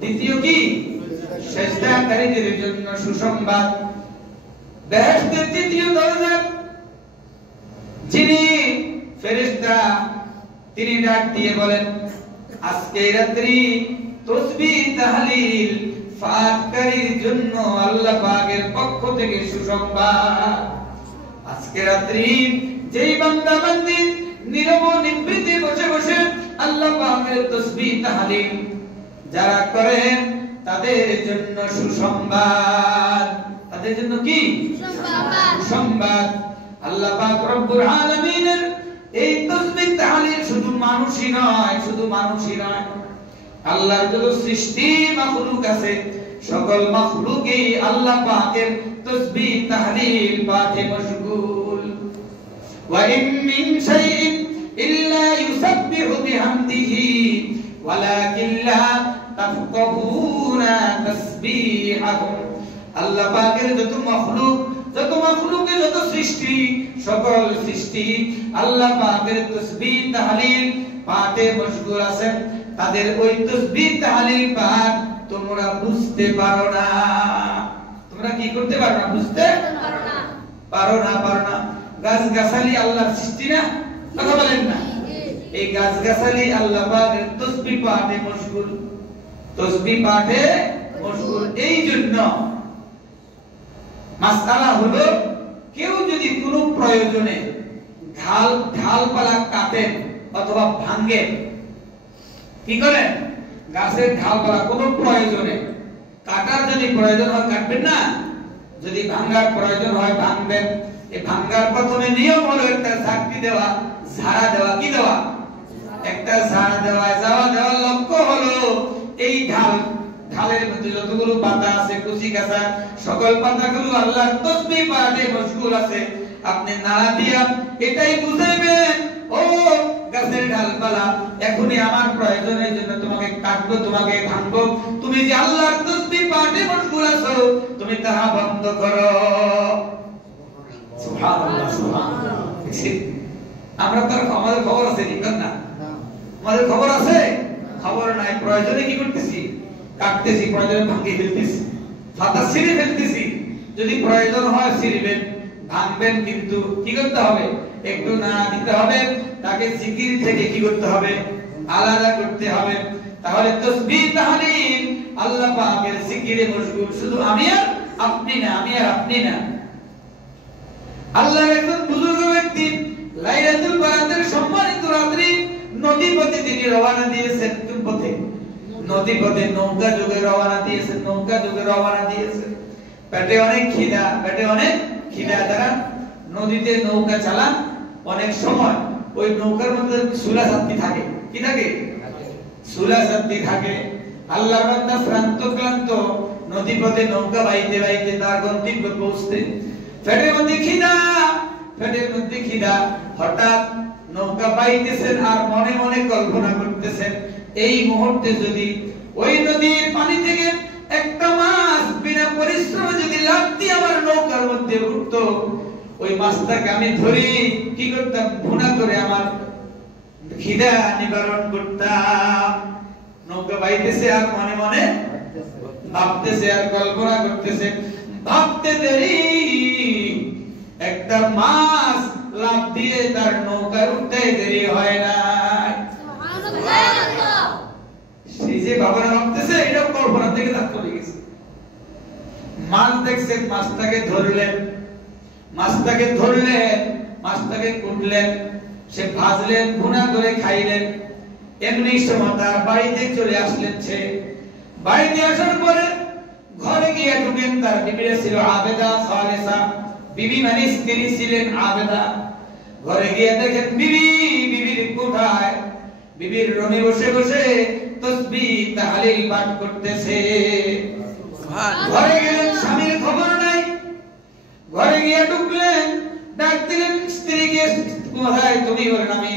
দ্বিতীয় কি? সিজদাকারীদের জন্য সুসংবাদ। বেহেশতের দ্বিতীয় দরজা যিনি ফেরেশতা, তিনি ডাক দিয়ে বলেন, আজকে রাত্রি তাসবিহ তাহলিল পাঠকারীর জন্য আল্লাহ পাকের পক্ষ থেকে সুসংবাদ। আজকে রাত্রি যেই বান্দা বান্দি নীরব নিভৃতে বসে বসে আল্লাহ পাকের তাসবিহ তাহলিল যারা করেন তাদের জন্য সুসংবাদ। তাদের জন্য কি? সুসংবাদ। আল্লাহ পাক রব্বুল আলামিনের এই তাসবিহ তাহলিল শুধু মানুষই নয়, শুধু মানুষই নয়, আল্লাহর যত সৃষ্টি মাখলুক আছে সকল মাখলুকই আল্লাহ পাকের তাসবিহ তাহলিল পাঠে মশগুল। ওয়া ইন মিন শাইইন ইল্লা ইউসাব্বিহু বিহামদিহি ওয়ালাকিন লা তাফকাহুনা তাসবিহাহুম। আল্লাহ পাকের যত মাখলুকের যত সৃষ্টি, সকল সৃষ্টি আল্লাহ পাকের তাসবিহ তাহলিল পাঠে মশগুল আছেন। তাদের ওই তাসবিহ তাহলিল পাঠ তোমরা বুঝতে পারো না। তোমরা কি করতে পারো না? বুঝতে পারো না। গাছ গাছালি আল্লাহর সৃষ্টি না? কথা বলেন না? এই গাছ গাছালি আল্লাহ পাকের তাসবিহ পাঠে মশগুল, তাসবিহ পাঠে মশগুল। এই জন্য মাসআলা হলো, কেউ যদি কোনো প্রয়োজনে ঢালপালা কাটেন অথবা ভাঙেন, কি করেন? গাছের ঢালপালা কোনো প্রয়োজনে কাটার যদি প্রয়োজন হয় কাটবেন না, যদি ভাঙার প্রয়োজন হয় ভাঙবেন। এই ভাঙার প্রথমে নিয়ম হলো একটা ঝাঁকি দেওয়া, ঝাড়া দেওয়া। কি দেওয়া? একটা ঝাড়া দেওয়া। যাওয়া দেওয়ার লক্ষ্য হলো এই ঢালের মধ্যে যতগুলো পাতা আছে, কুচি কাঁচা সকল পাতাগুলো আল্লাহর তাসবিহ পাঠে মশগুল আছে। আপনি নাড়া দিয়া এটাই বুঝাইবেন, ও গাছের ডালপালা, এখনই আমার প্রয়োজনের জন্য তোমাকে কাটবো, তোমাকে ভাঙবো, তুমি যে আল্লাহর তাসবিহ পাঠে মশগুল আছো, তুমি তাহা বন্ধ করো। সুবহানাল্লাহ, সুবহানাল্লাহ। আমরা তার আমাদের খবর আছে না? আমাদের খবর আছে? খবর নাই। প্রয়োজনে কি করতেছি? কাটতেছি, প্রয়োজনে ভাঙিয়ে ফেলতেছি, ফাতা ছিঁড়ে ফেলতেছি। যদি প্রয়োজন হয় ছিঁড়বেন, ভাঙবেন, কিন্তু কি করতে হবে? একটু নাড়া দিতে হবে, তাকে জিকির থেকে কি করতে হবে? আলাদা করতে হবে। তাহলে তাসবিহ তাহলিল আল্লাহ পাকের জিকিরে মশগুল শুধু আমি আর আপনি না, আমি আর আপনি না। আল্লাহর একজন বুজুর্গ ব্যক্তি লাইলাতুল বারাতের সম্মানিত রাত্রি নদী পথে তিনি রওনা দিয়েছেন। কোন পথে? নদী পথে নৌকা যোগে রওনা দিয়েছেন, নৌকা যোগে রওনা দিয়েছেন। পেটে অনেক খিদা, যারা নদীতে নৌকা চালান অনেক সময় ওই নৌকার মধ্যে সুলা যাত্রী থাকে। কি থাকে? সুলা যাত্রী থাকে। আল্লাহর বান্দা শ্রান্ত ক্লান্ত নদী পথে নৌকা বাইতে বাইতে তার গন্তব্যে পৌঁছতে পেটের মধ্যে খিদা, হঠাৎ নৌকা বাইতেছেন আর মনে মনে কল্পনা করতেছেন, এই মুহূর্তে যদি ওই নদীর পানি থেকে একটা মাছ বিনা পরিশ্রমে যদি লাফ দিয়ে আমার নৌকার মধ্যে উঠতো, ওই মাছটাকে আমি ধরে কি করতাম? ভুনা করে আমার খিদা নিবারণ করতাম। নৌকা বাইতেছে আর মনে মনে ভাবতেছে আর কল্পনা করতেছে। ভাবতে দেরি একটা মাছ লাফ দিয়ে তার নৌকার উঠতে দেরি হয় না। সেই যে ভাবনা ভাবতেছে, এটা কল্পনা থেকে তার চলে গেছে। মাছ দেখছেন, মাছটাকে ধরলেন, মাছটাকে কুটলেন, সে ভাজলেন, ভুনা করে খাইলেন। এমনি সময় তার বাড়িতে চলে আসলেন। সে বাড়িতে আসার পরে ঘরে গিয়ে ঢুকেন। তার বিবিরা ছিল আবেদা খালেসা, বিবি মানে স্ত্রী ছিলেন আবেদা। ঘরে গিয়ে দেখেন বিবির কোঠায় বিবির রুমে বসে বসে তাসবিহ তাহলিল পাঠ করতেছে। ঘরে গেলেন, স্বামীর খবর নাই। ঘরে গিয়ে ঢুকলেন, ডাক দিলেন স্ত্রীকে, কোথায় তুমি? বলেন আমি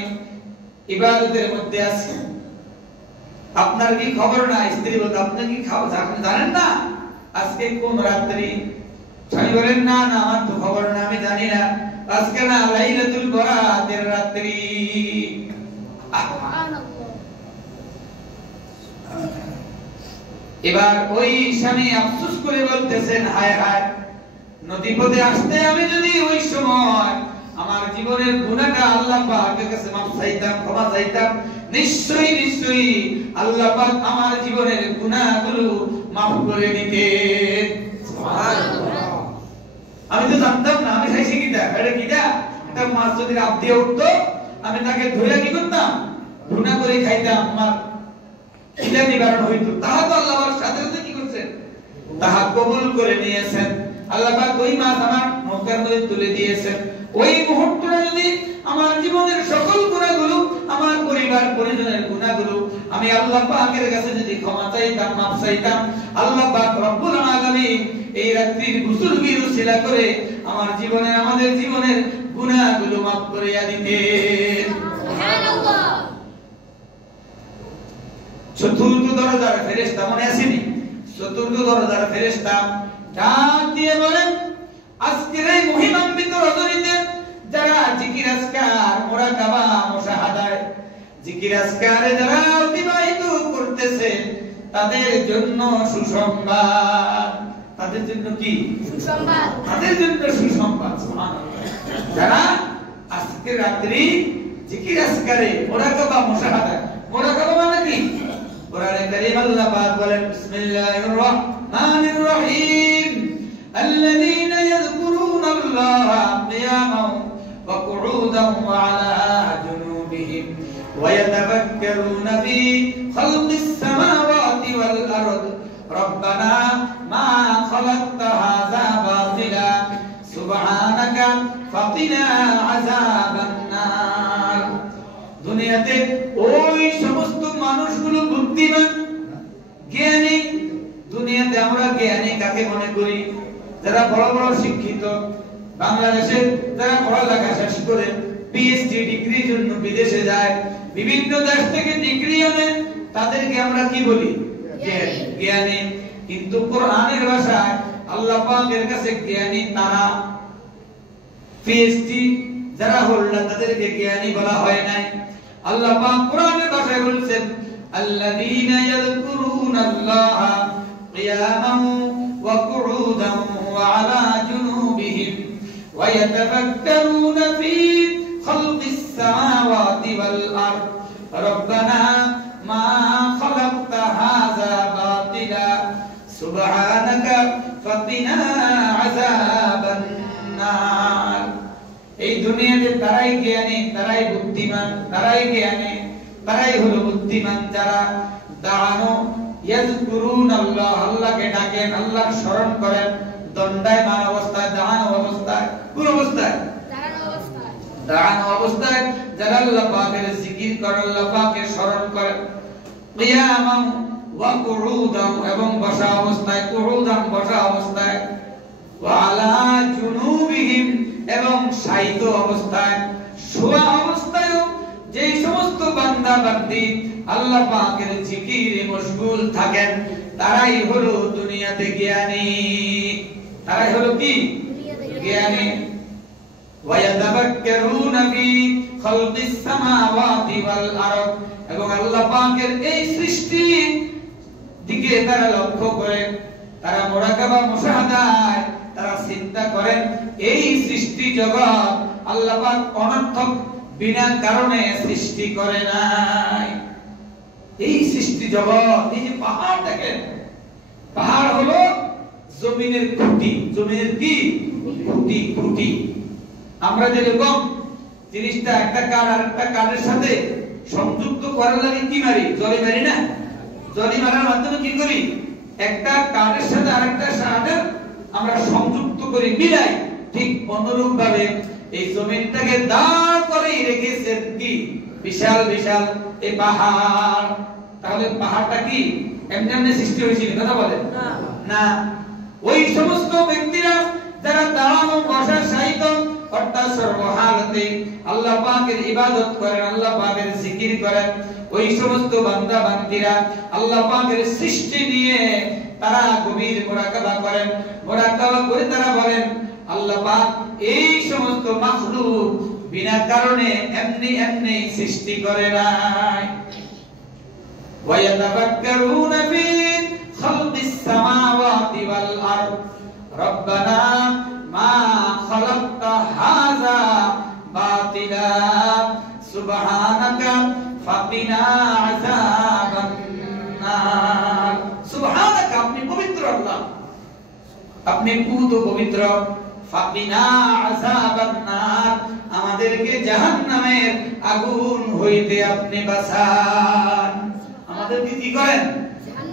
ইবাদতের মধ্যে আছি। আপনার কি খবর নাই? স্ত্রী বলতে, আপনি কি আপনি জানেন না আজকে কোন রাত্রি? স্বামী বলেন, না না, আমার তো খবর না, আমি জানি না। আজকে না লাইলাতুল বারাতের রাত্রি। এবার ওই স্বামী আফসোস করে বলতেছেন, হায় হায়, নদীপথে আসতে আমি যদি ওই সময় আমার জীবনের গুনাহটা আল্লাহ পাকের কাছে মাফ চাইতাম, ক্ষমা চাইতাম, নিশ্চয়ই আল্লাহ পাক আমার জীবনের গুনাহগুলো মাফ করে দিতেন। সুবহানাল্লাহ। আমি তো জানতাম না, আমি খাইছি কিটা, এটা কিটা, একটা মাছ যদি রাত দিয়ে উঠতো, আমি তাকে ধরে কি করতাম? গুনাহ করে খাইতাম, আমার খিদা নিবারণ হইতো। তাহা তো আল্লাহর সাথে সাথে কি করছেন? তাহা কবুল করে নিয়েছেন। আল্লাহ পাক ওই মাছ আমার নৌকার মধ্যে তুলে দিয়েছেন। ওই মুহূর্তটা যদি আমার জীবনের সকল গুনাহগুলো, আমার পরিবার পরিজনের গুনাহগুলো আমি আল্লাহ পাকের কাছে যদি ক্ষমা চাইতাম, মাফ চাইতাম, আল্লাহ পাক রব্বুল আলামিন এই রাত্রির বুজুর্গির উসিলা করে আমার জীবনের, আমাদের জীবনের গুনাহগুলো মাফ করে দিতেন। সুবহানাল্লাহ। চতুর্থ দরজার ফেরেশতা মনে আসেনি? চতুর্থ দরজার ফেরেশতা ডাক দিয়ে বলেন, আজকের এই মহিমান্বিত রজনীতে যারা জিকির আজকার, মুরাকাবা, মুশাহাদায় জিকির আজকারে যারা অতিবাহিত করতেছে, তাদের জন্য সুসংবাদ। তাদের জন্য কি সুসংবাদ? তাদের জন্য সুসংবাদ। সুবহানাল্লাহ। যারা আজকের রাত্রি জিকির আজকারে, মুরাকাবা, মুশাহাদায়, মুরাকাবা মানে কি? কোরআনে কারীম আল্লাহ পাক বলেন, বিসমিল্লাহির রাহমানির রহিম, الذين يذكرون الله قياما وقعودا وعلى جنوبهم ويتفكرون في خلق السماوات والأرض ربنا ما خلقت هذا باطلا سبحانك فقنا عذاب النار। দুনিয়াতে ওই সমস্ত মানুষগুলো বুদ্ধিমান, জ্ঞানী। দুনিয়াতে আমরা জ্ঞানী কাকে মনে করি? যারা বড় বড় শিক্ষিত, বাংলাদেশে যারা পড়ালেখা শেষ করে পিএইচডি ডিগ্রির জন্য বিদেশে যায়, বিভিন্ন দেশ থেকে ডিগ্রি আনে, তাদেরকে আমরা কি বলি? জ্ঞানী। কিন্তু কোরআনের ভাষায় আল্লাহ পাকের কাছে জ্ঞানী তারা, পিএইচডি যারা হোল্ডার তাদেরকে জ্ঞানী বলা হয় নাই। আল্লাহ পাক কোরআনের ভাষায় বলছেন আল্লাযীনা ইয়াযকুরুনাল্লাহা কিয়ামান ওয়া কুউদান ওয়া আলা জুনুবিহিম ওয়া ইয়াতাফাক্কারুনা ফী খালকিস সামাওয়াতি ওয়াল আরদ রব্বানা মা খালাকতা হাযা বাতিলা সুবহানাকা ফাকিনা আযাবান নার। এই দুনিয়াতে তারাই জ্ঞানী, তারাই বুদ্ধিমান, তারাই জ্ঞানী, তারাই হলো বুদ্ধিমান যারা দানো ইয়াযকুরুনাল্লাহ, আল্লাহকে ডাকেন, আল্লাহর স্মরণ করেন, দণ্ডায়মান অবস্থায়, দাঁড়ানো অবস্থায়, কোন অবস্থায়? দাঁড়ানো অবস্থায় যারা আল্লাহ পাকের জিকির করে, আল্লাহ পাকের স্মরণ করে, কিয়ামান ওয়া কুউদান, এবং বসা অবস্থায়, কুউদান বসা অবস্থায়, ওয়া আলা জুনুবিহিম, এবং শায়িত অবস্থায়, শোয়া অবস্থায় যেই সমস্ত বান্দা বান্দি আল্লাহ পাকের জিকিরে মশগুল থাকেন তারাই হলো দুনিয়াতে জ্ঞানী। তারাই হলো কি? জ্ঞানী। ওয়া ইয়াতাফাক্কারুনা ফী খালকিস সামাওয়াতি ওয়াল আরদ, এবং আল্লাহ পাকের এই সৃষ্টি দিকে তারা লক্ষ্য করে, তারা মুরাকাবা মুশাহাদায় তারা চিন্তা করেন এই সৃষ্টি জগৎ আল্লাহ পাক অনর্থক বিনা কারণে সৃষ্টি করে নাই। এই সৃষ্টি জগৎ, এই যে পাহাড় দেখেন, পাহাড় হলো জমিনের খুঁটি। জমিনের কি? খুঁটি। খুঁটি। আমরা যেরকম জিনিসটা একটা কাঠ আরেকটা কাঠের সাথে সংযুক্ত করার লাগে কি মারি? জলি মারি না? জলি মারার মাধ্যমে কি করি? একটা কাঠের সাথে আরেকটা কাঠের আমরা সংযুক্ত করি, মিলাই। ঠিক অনুরূপ ভাবে এই জমিনটাকে দাঁড় করে রেখেছেন কি? বিশাল বিশাল এই পাহাড়। তাহলে পাহাড়টা কি এমনি এমনি সৃষ্টি হয়েছিল? কথা বলেন না। ওই সমস্ত ব্যক্তিরা যারা দাঁড়ানো, বসা, শায়িত অর্থাৎ সর্বহালতে আল্লাহ পাকের ইবাদত করেন, আল্লাহ পাকের জিকির করেন, ওই সমস্ত বান্দা বান্দীরা আল্লাহ পাকের সৃষ্টি নিয়ে তারা গভীর মুরাকাবা করেন। মুরাকাবা করে তারা বলেন আল্লাহ পাক এই সমস্ত মাখলুক বিনা কারণে এমনি এমনি সৃষ্টি করে নাই। ওয়া ইয়াতাফাক্কারুনা ফী খালকিস সামাওয়াতি ওয়াল আরদ রব্বানা মা খালাকতা হাযা বাতিলা সুবহানাকা ফাকিনা আযাবান নার। সুবহানাকা, আপনি পবিত্র আল্লাহ, আপনি পুত পবিত্র। ফাকিনা আযাবান নার, আমাদেরকে জাহান্নামের আগুন হইতে আপনি বাঁচান। আমাদেরকে কি করেন?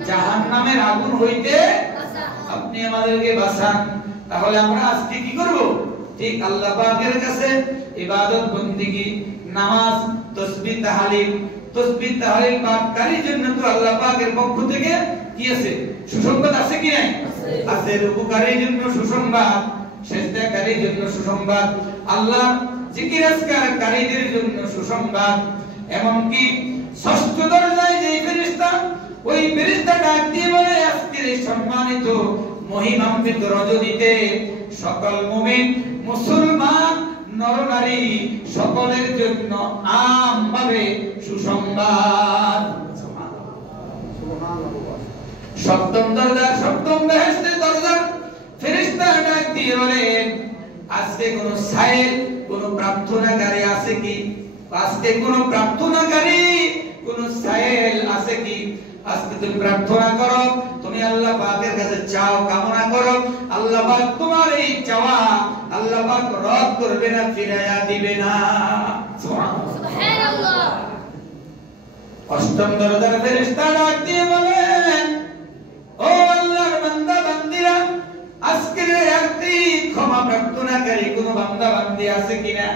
জাহান্নামের আগুন হইতে আপনি আমাদেরকে বাঁচান। তাহলে আমরা আজকে কি করব? ঠিক আল্লাহ পাকের কাছে ইবাদত, বন্দেগী, নামাজ, তাসবিহ, তাহলিল, তাসবিহ তাহলিল পাঠকারীর জন্য তো আল্লাহ পাকের পক্ষ থেকে কি আছে? সুসংবাদ আছে কি নাই? আছে। রুকুকারীর জন্য সুসংবাদ, সিজদাকারীর জন্য সুসংবাদ, আল্লাহ জিকির আজকারকারীদের জন্য সুসংবাদ। এমনকি ষষ্ঠ দরজায় যে ফেরেশতা, ওই ফেরেশতা ডাক দিয়ে বলে আজকের এই সম্মানিত মহিমান্বিত রজনীতে সকল মুমিন, মুসলমান, নরনারী সকলের জন্য আমভাবে সুসংবাদ। সপ্তম দরজা, সপ্তম বেহেশতের দরজার ফেরেশতা ডাক দিয়ে বলেন আজকে কোন সাইল, কোন প্রার্থনাকারী আছে কি? আজকে কোন প্রার্থনাকারী, কোন সাইল আছে কি? আজকে তুমি প্রার্থনা করো, তুমি আল্লাহ পাকের কাছে চাও, কামনা করো, আল্লাহ পাক তোমার এই চাওয়া আল্লাহ পাক রদ করবে না, ফিরাইয়া দিবে না। সুবহানাল্লাহ। অষ্টম দরজার ফেরেশতা ডাক দিয়ে বলেন ও আল্লাহর বান্দা বান্দীরা, আজকে রাতে ক্ষমা প্রার্থনাকারী কোন বান্দা বান্দী আছে কিনা?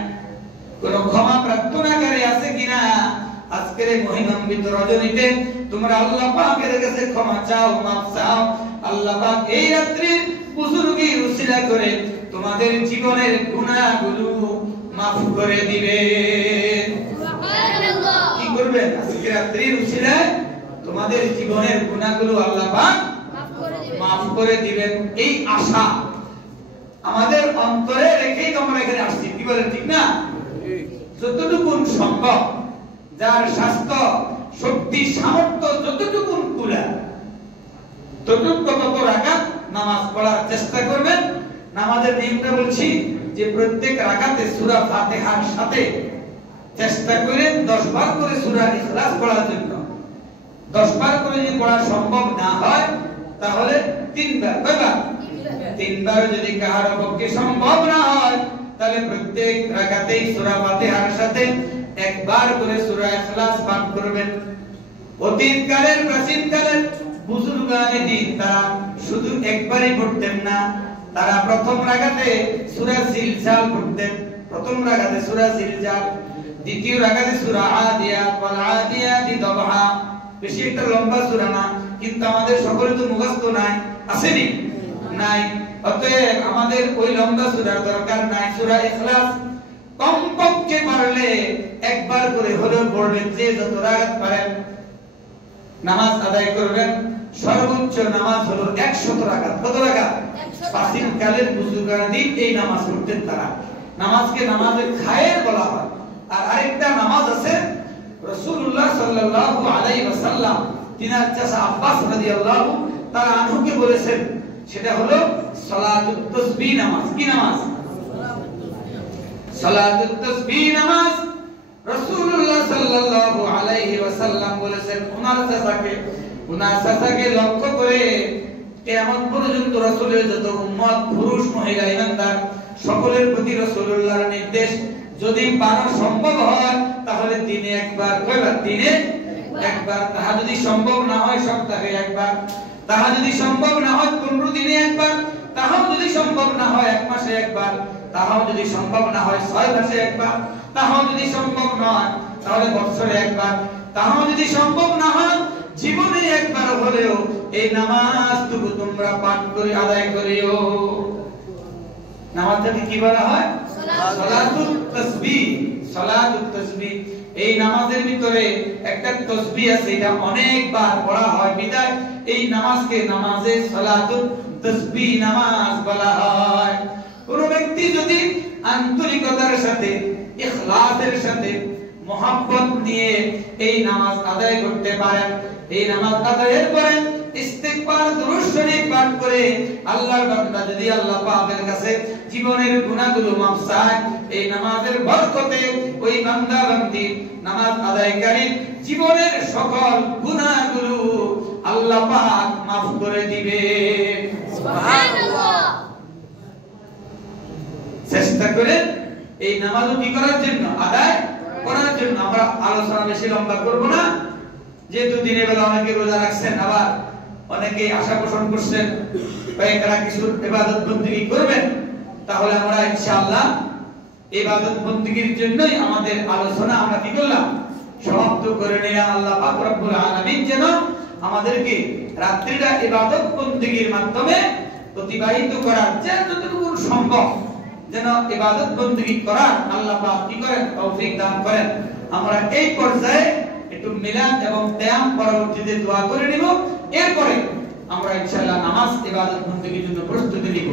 কোন ক্ষমা প্রার্থনাকারী আছে কিনা? আজকের এই মহিমান্বিত রজনীতে তোমরা আল্লাহ পাকের কাছে ক্ষমা চাও, মাফ চাও। আল্লাহ পাক এই রাত্রির বুজুর্গির উসিলা করে তোমাদের জীবনের গুনাহগুলো মাফ করে দিবেন। সুবহানাল্লাহ। কি করবেন? আজকে রাত্রির উসিলায় তোমাদের জীবনের গুনাহগুলো আল্লাহ পাক মাফ করে দিবেন, এই আশা আমাদের অন্তরে রেখেই তোমরা এখানে আসছি। কি বলেন, ঠিক না? যতটুকু সম্ভব, যার স্বাস্থ্য শক্তি সামর্থ্য যতটুকু কুলা তত রাকাত নামাজ পড়ার চেষ্টা করবেন। নামাজের নিয়মটা বলছি যে প্রত্যেক রাকাতে সূরা ফাতিহার সাথে চেষ্টা করেন 10 বার করে সূরা ইখলাস পড়ার জন্য। 10 বার করে যদি পড়া সম্ভব না হয় তাহলে 3 বার। কয়বার? 3 বার। যদি কারো পক্ষে সম্ভব না হয় তাহলে প্রত্যেক রাকাতেই সূরা ফাতিহার সাথে একবার করে সূরা ইখলাস পাঠ করবেন। অতীতকালের প্রাচীনকালের বুজুর্গানে দিন তারা শুধু একবারই পড়তেন না, তারা প্রথম রাকাতে সূরা জিলজাল পড়তেন। প্রথম রাকাতে সূরা জিলজাল, দ্বিতীয় রাকাতে সূরা আদিয়াত ওয়াল আদিয়াতি দবহা। বেশি একটা লম্বা সূরা না, কিন্তু আমাদের সকলের তো মুখস্থ নাই, আসেনি? নাই। অতএব আমাদের ওই লম্বা সূরার দরকার নাই। সূরা ইখলাস কমপক্ষে পারলে একবার করে হলেও পড়বেন, যে যত রাকাত পারেন। নামাজ আদায় করবেন। সর্বোচ্চ নামাজ হলো 100 রাকাত। কত রাকাত? প্রাচীন কালের বুজুর্গরা দিন এই নামাজ পড়তেন তারা। নামাজকে নামাজের খায়ের বলা হয়। আর আরেকটা নামাজ আছে রাসূলুল্লাহ সাল্লাল্লাহু আলাইহি ওয়াসাল্লাম তিনার চাচা আব্বাস রাদিয়াল্লাহু তাআলা আনহুকে বলেছেন, সেটা হলো সালাতুত তাসবিহ নামাজ। কি নামাজ? সালাতুত তাসবিহ নামাজ। রাসূলুল্লাহ সাল্লাল্লাহু আলাইহি ওয়াসাল্লাম বলেছেন ওনার চাচাকে লক্ষ্য করে কিয়ামত পর্যন্ত রাসূলের যত উম্মত পুরুষ মহিলা ইমানদার সকলের প্রতি রাসূলুল্লাহর নির্দেশ, যদি পারা সম্ভব হয় তাহলে দিনে একবার। কয়বার? দিনে একবার। তাহা যদি সম্ভব না হয় সপ্তাহে একবার। তাহা যদি সম্ভব না হয় 15 দিনে একবার। তাহাও যদি সম্ভব না হয় 1 মাসে একবার। তাহাও যদি সম্ভব না হয় 6 মাসে একবার। তাহাও যদি সম্ভব না হয় তাহলে বছরে একবার। তাহাও যদি সম্ভব না হয় জীবনে একবার হলেও এই নামাজটুকু তোমরা পাঠ করে আদায় করিও। নামাজটাকে কি বলা হয়? সালাতুত তাসবিহ। সালাতুত তাসবিহ। এই নামাজের ভিতরে একটা তাসবিহ আছে, এটা অনেকবার পড়া হয় বিদায় এই নামাজকে নামাজে সালাতুত তাসবিহ নামাজ বলা হয়। কোন ব্যক্তি যদি আন্তরিকতার সাথে ইখলাসের সাথে মোহাব্বত নিয়ে এই নামাজ আদায় করতে পারেন, এই নামাজ আদায়ের পরে ইস্তিগফার দুরূদ শরীফ পাঠ করে আল্লাহর বান্দা যদি আল্লাহ পাকের কাছে জীবনের গুনাহগুলো মাফ চায়, এই নামাজের বরকতে ওই বান্দা বান্দি নামাজ আদায়কারী জীবনের সকল গুনাহগুলো আল্লাহ পাক মাফ করে দিবে। সুবহানাল্লাহ। চেষ্টা করে এই নামাজও কি করার জন্য? আদায় করার জন্য। আমরা আলোচনা বেশি লম্বা করব না, যেহেতু দিনের বেলা অনেকে রোজা রাখছেন, আবার অনেকে আশা পোষণ করছেন কয়েকটা কিছু ইবাদত বন্দেগী করবেন, তাহলে আমরা ইনশাআল্লাহ ইবাদত বন্দেগীর জন্যই আমাদের আলোচনা আমরা কি করলাম? সমাপ্ত করে নিলাম। আল্লাহ পাক রব্বুল আলামিন যেন আমাদেরকে রাত্রিটা ইবাদত বন্দেগীর মাধ্যমে অতিবাহিত করার যতটুকু সম্ভব যেন ইবাদত বন্দেগী করার আল্লাহ পাক কি করেন? তৌফিক দান করেন। আমরা এই পর্যায়ে একটু মিলাদ এবং কিয়াম পরবর্তীতে দোয়া করে নিব, এরপরে আমরা ইনশাআল্লাহ নামাজ ইবাদত বন্দেগীর জন্য প্রস্তুতি নিব।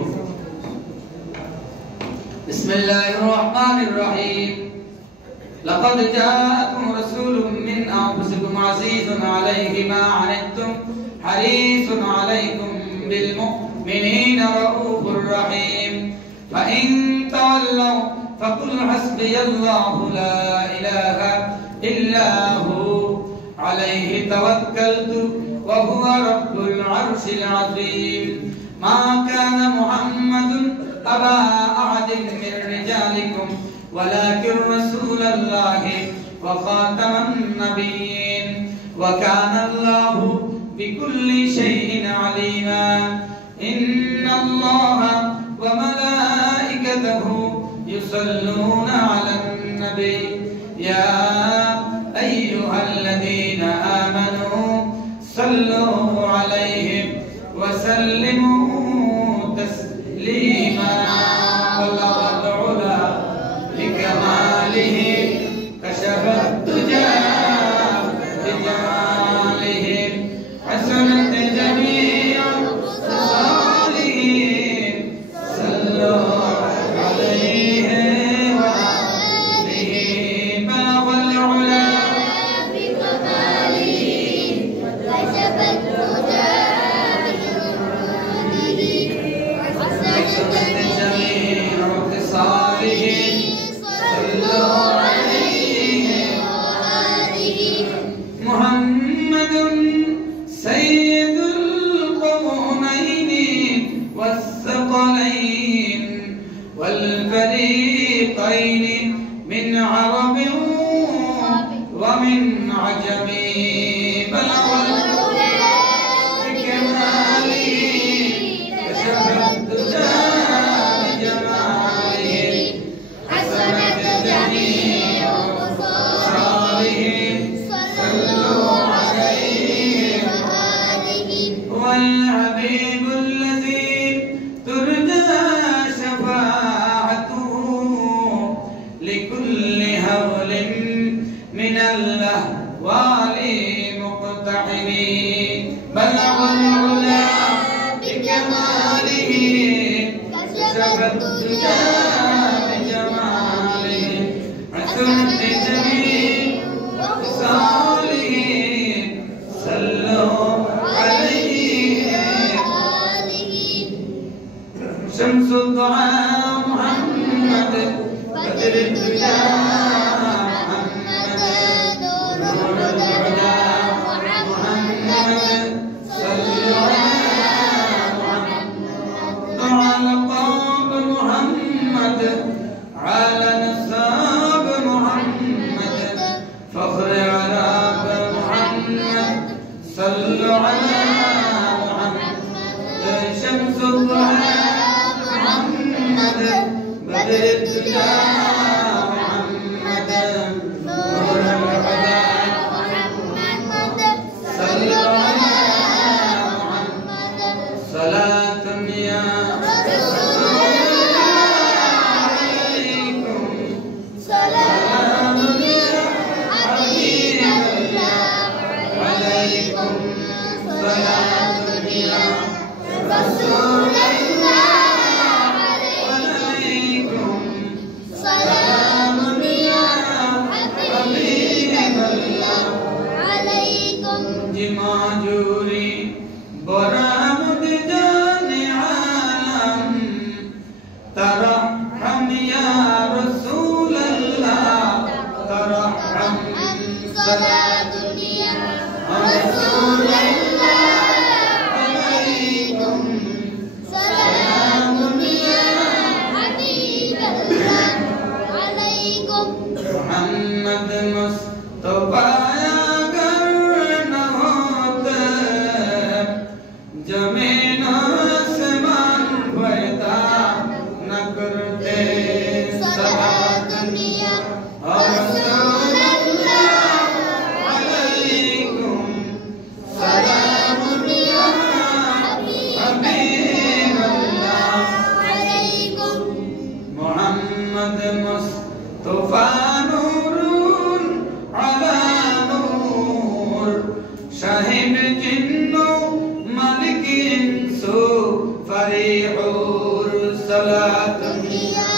বিসমিল্লাহির রহমানির রহিম। লাকাদ জাআকুম রাসূলুম মিন আনফুসিকুম আযীযুন আলাইহি মা আনাতুম হারিসুন আলাইকুম বিল মুমিনিনা রাউফুর রহিম। فإن تولوا فقل حسبي الله لا إله إلا هو عليه توكلت وهو رب العرش العظيم. ما كان محمد أبا أحد من رجالكم ولكن رسول الله وخاتم النبيين وكان الله بكل شيء عليما. إن الله وملائكته يصلون على النبي يا أيها الذين آمنوا صلوا عليه وسلموا تسليما. من عجمي بلغ العلا بكماله كشف الدجى بجماله حسنت جميع خصاله صلوا عليه وآله والحبيب الذي ترجى شفاعته لكل هول من الأهوال مقتحم بلغ العلا بكماله كشف الدجى بجماله حسنت جميع خصاله صلوا عليه شمس الضحى محمد بدر الدجى محمد نور الهدى محمد صلوا على محمد على قلب محمد على نساب محمد فخر عرب محمد صلوا على محمد شمس الضحى محمد بدر الدجى محمد نور الهدى محمد صلوا على محمد صلاة يا رسول الله عليكم سلام يا حبيب الله عليكم صلاة يا رسول الله عليكم سلام يا حبيب الله عليكم جماجوري برامد جان عالم ترحم يا رسول الله ترحم صلاة يا رسول الله عليكم سلام يا حبيب الله عليكم محمد مصطفى या गर न होते जमीन आसमान पैदा न करते सलात या रसूल अल्लाह अलैकुम सलाम या हबीब अल्लाह अलैकुम मोहम्मद मुस्तफा नूरुन अला नूर शाहिद जिन्नो मालिक इंसो फरीहुर सलात या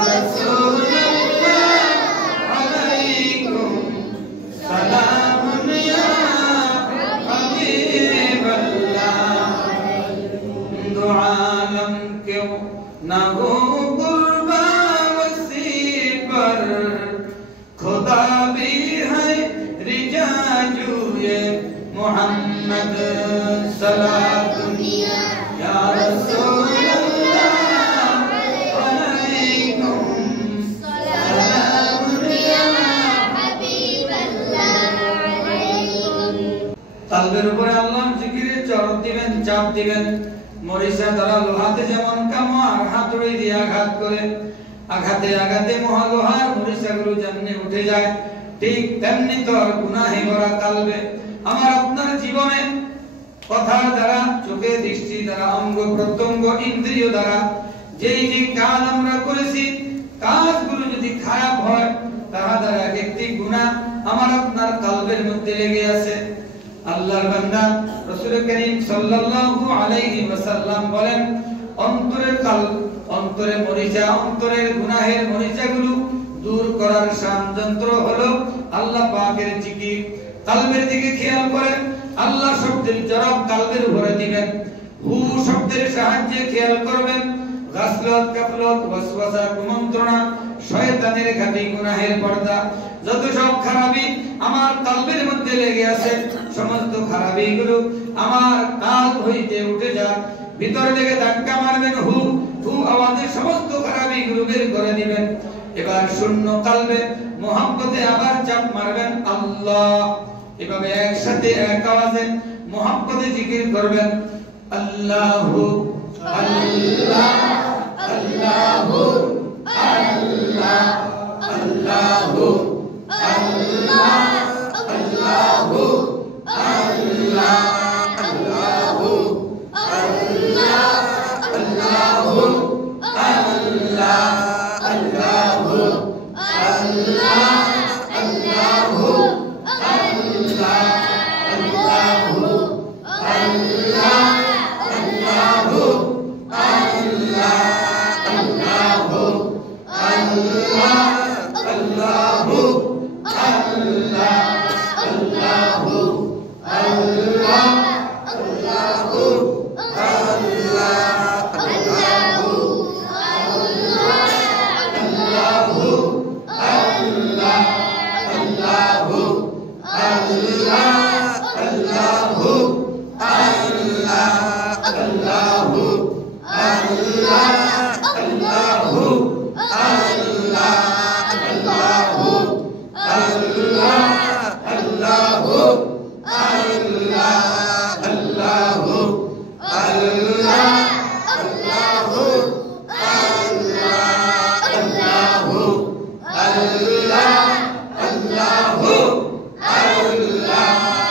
रसूल अल्लाह अलैकुम सलाम या हबीब अल्लाह दो आलम क्यों न हो कुर्बा वसी पर खुदा भी है रिजा जुए मोहम्मद सलात या रसूल अल्लाह अलैकुम सलाम या हबीब अल्लाह अलैकुम তালবের উপরে আল্লাহর জিকিরে চরণ দিবেন চাপ দিবেন মরিচা দ্বারা লোহাতে যেমন কামো আর হাতুড়ি দিয়ে আঘাত করে আঘাতে আঘাতে মহালোহার মরিচাগুলো যেমনি উঠে যায় ঠিক তেমনি তো আর গুনাহে ভরা কালবে আমার আপনার জীবনে কথার দ্বারা চোখে দৃষ্টি দ্বারা অঙ্গ প্রত্যঙ্গ ইন্দ্রিয় দ্বারা যেই যে কাজ আমরা করেছি কাজগুলো যদি খারাপ হয় তাহা দ্বারা একটি গুনাহ আমার আপনার কালবের মধ্যে লেগে আছে আল্লাহর বান্দা রাসূল করিম সাল্লাল্লাহু আলাইহি ওয়াসাল্লাম বলেন অন্তরের কাল অন্তরে মরিচা অন্তরের গুনাহের মরিচাগুলো দূর করার যন্ত্র হলো আল্লাহ পাকের জিকির কালবের দিকে খেয়াল করেন আল্লাহ শব্দের জবাব কালবের উপরে দিবেন হু শব্দের সাহায্যে খেয়াল করবেন গাফলত কাফলত ওয়াসওয়াসা কুমন্ত্রণা শয়তানের ঘাটি গুনাহের পর্দা যত সব খারাপি আমার কালবের মধ্যে লেগে আছে সমস্ত খারাপিগুলো আমার কাল হইতে উঠে যাক ভিতর থেকে ধাক্কা মারবেন হু হু আমাদের সমস্ত খারাপিগুলো বের করে দিবেন এবার শূন্য কালবে মোহাম্মতে আবার চাপ মারবেন আল্লাহ। এভাবে একসাথে এক আওয়াজে মোহাম্মতে জিকির করবেন আল্লাহু আল্লাহ আল্লাহু আল্লাহ আল্লাহু আল্লাহ আল্লাহু আল্লাহ আল্লাহু আল্লাহ আল্লাহু আল্লাহ আল্লাহু আল্লাহ আল্লাহু আল্লাহ আল্লাহু আল্লাহ আল্লাহু আল্লাহ আল্লাহু আল্লাহ আল্লাহু আল্লাহ আল্লাহু আল্লাহ আল্লাহু Allah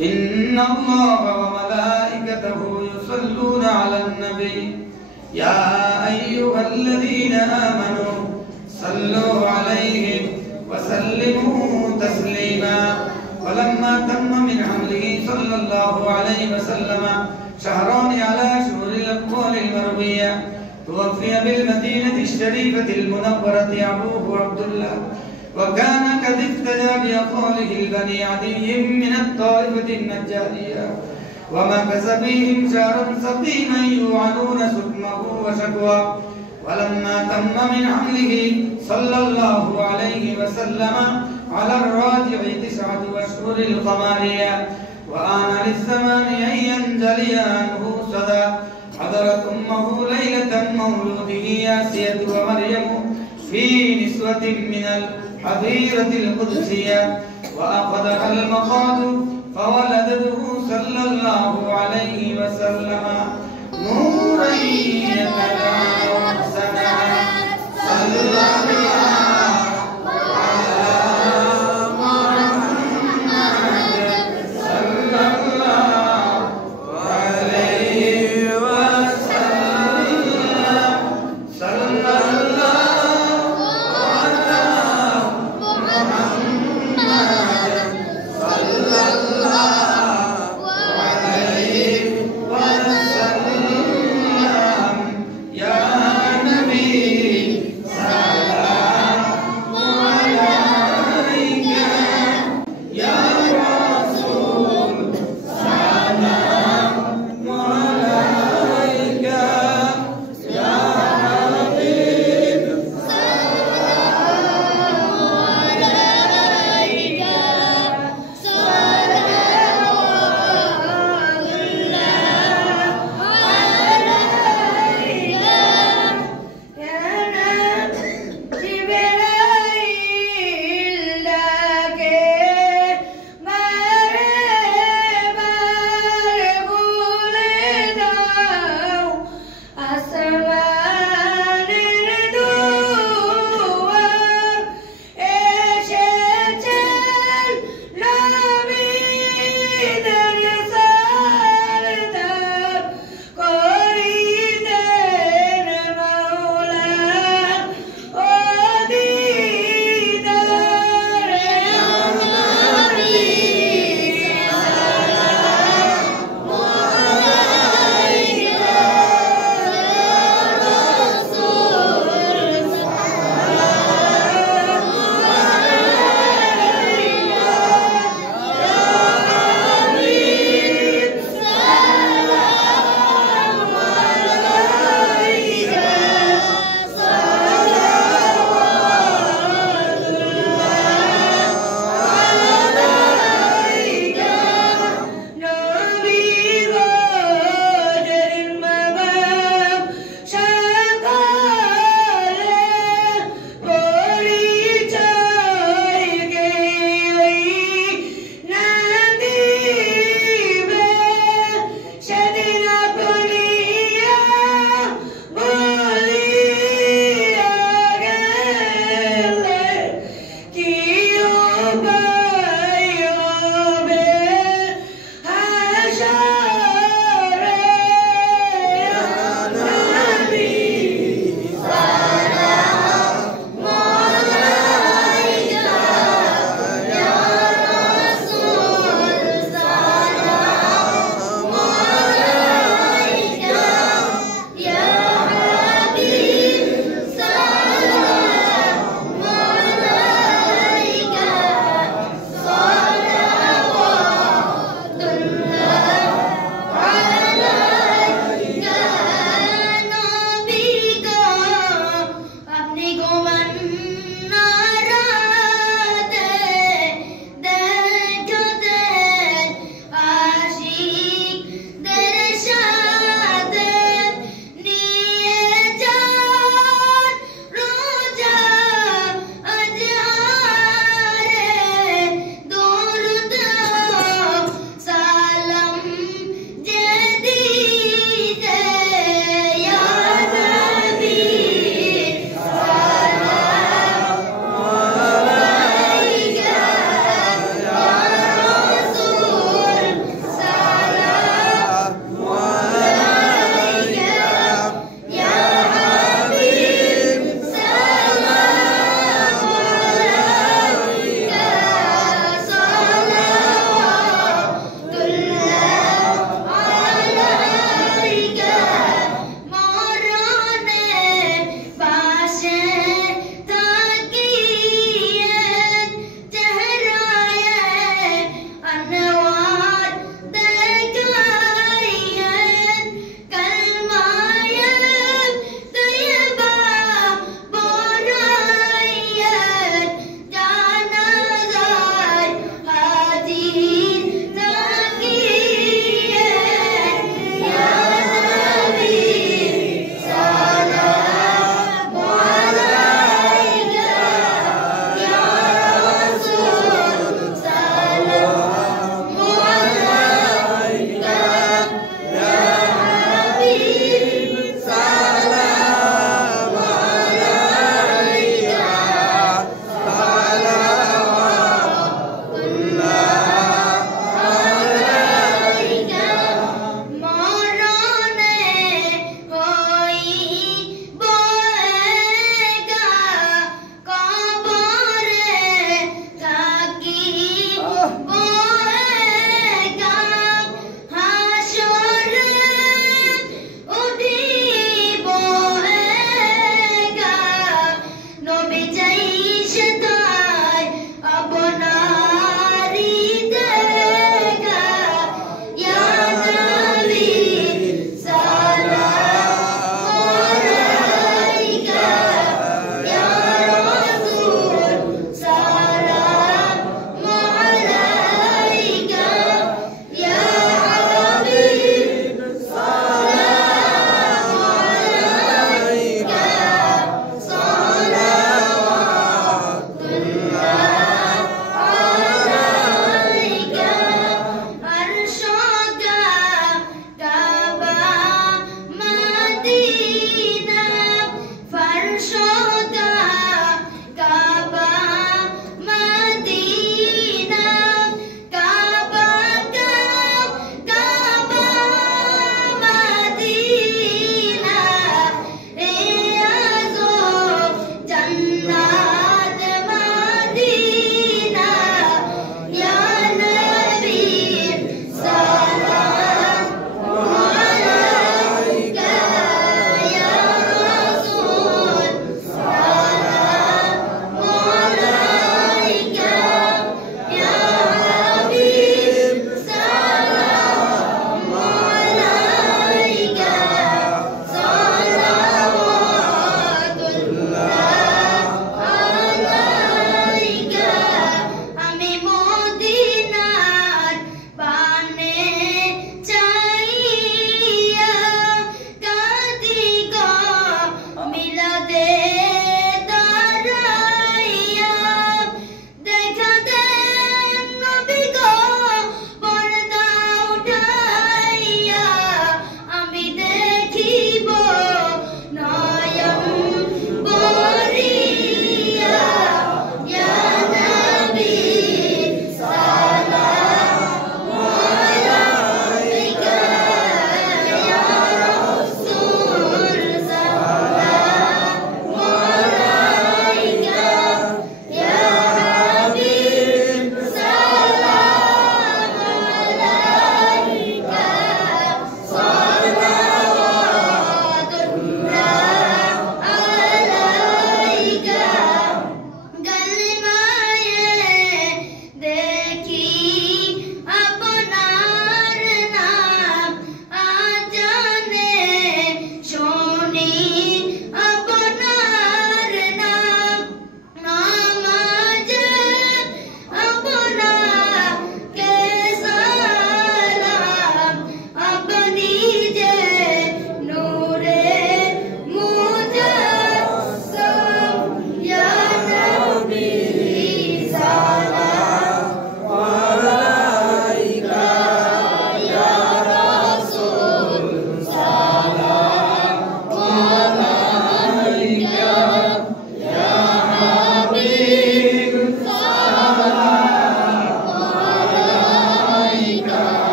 إن الله وملائكته يصلون على النبي يا أيها الذين آمنوا صلوا عليه وسلموا تسليما. ولما تم من حمله صلى الله عليه وسلم شهران على شهور الأقوال المروية توفي بالمدينة الشريفة المنورة أبوه عبد الله، وكان قد افتدى بأقواله البني عدي من الطائفة النجارية، ومكث فيهم شهرا سقيما يوعدون سكمه وشكوى. ولما تم من حمله صلى الله عليه وسلم على الراجع 9 أشهر القمرية، وآن للزمان أن ينجلي عنه صدى، حضرت أمه ليلة مولوده آسية ومريم في نسوة من الحظيرة القدسية، وأخذها المخاض فولدته صلى الله عليه وسلم نورا يتبع سنا. صلى الله يا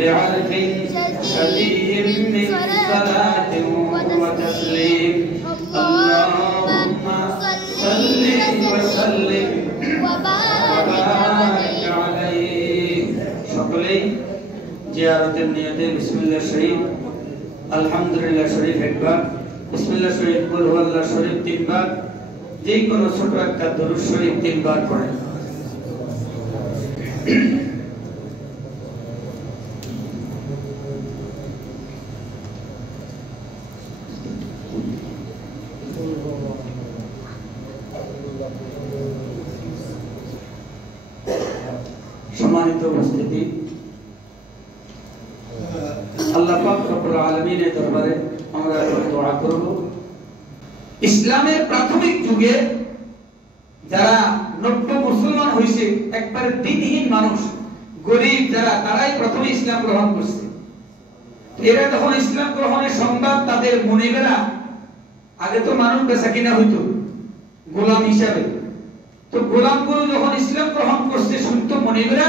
بعرف شديد من صلاة وتسليم اللهم صل وسلم وبارك عليه সকলেই জিয়ারতের নিয়তে বিসমিল্লাহ শরীফ আলহামদুলিল্লাহ শরীফ একবার বিসমিল্লাহ শরীফ কুল হুয়াল্লাহ শরীফ তিনবার যে কোনো ছোট একটা দরুদ শরীফ তিনবার পড়েন। সম্মানিত উপস্থিতি, আল্লাহ পাক রব্বুল আলামিনের দরবারে আমরা দোয়া করব। ইসলামের প্রাথমিক যুগে যারা নব্য মুসলমান হয়েছে, একবারে দিনহীন মানুষ, গরিব যারা, তারাই প্রথমে ইসলাম গ্রহণ করছে। এরা যখন ইসলাম গ্রহণের সংবাদ তাদের মনিবেরা, আগে তো মানুষ বেচা কিনা হইতো গোলাম হিসাবে, তো গোলামগুলো যখন ইসলাম গ্রহণ করছে শুনতো মনিবেরা,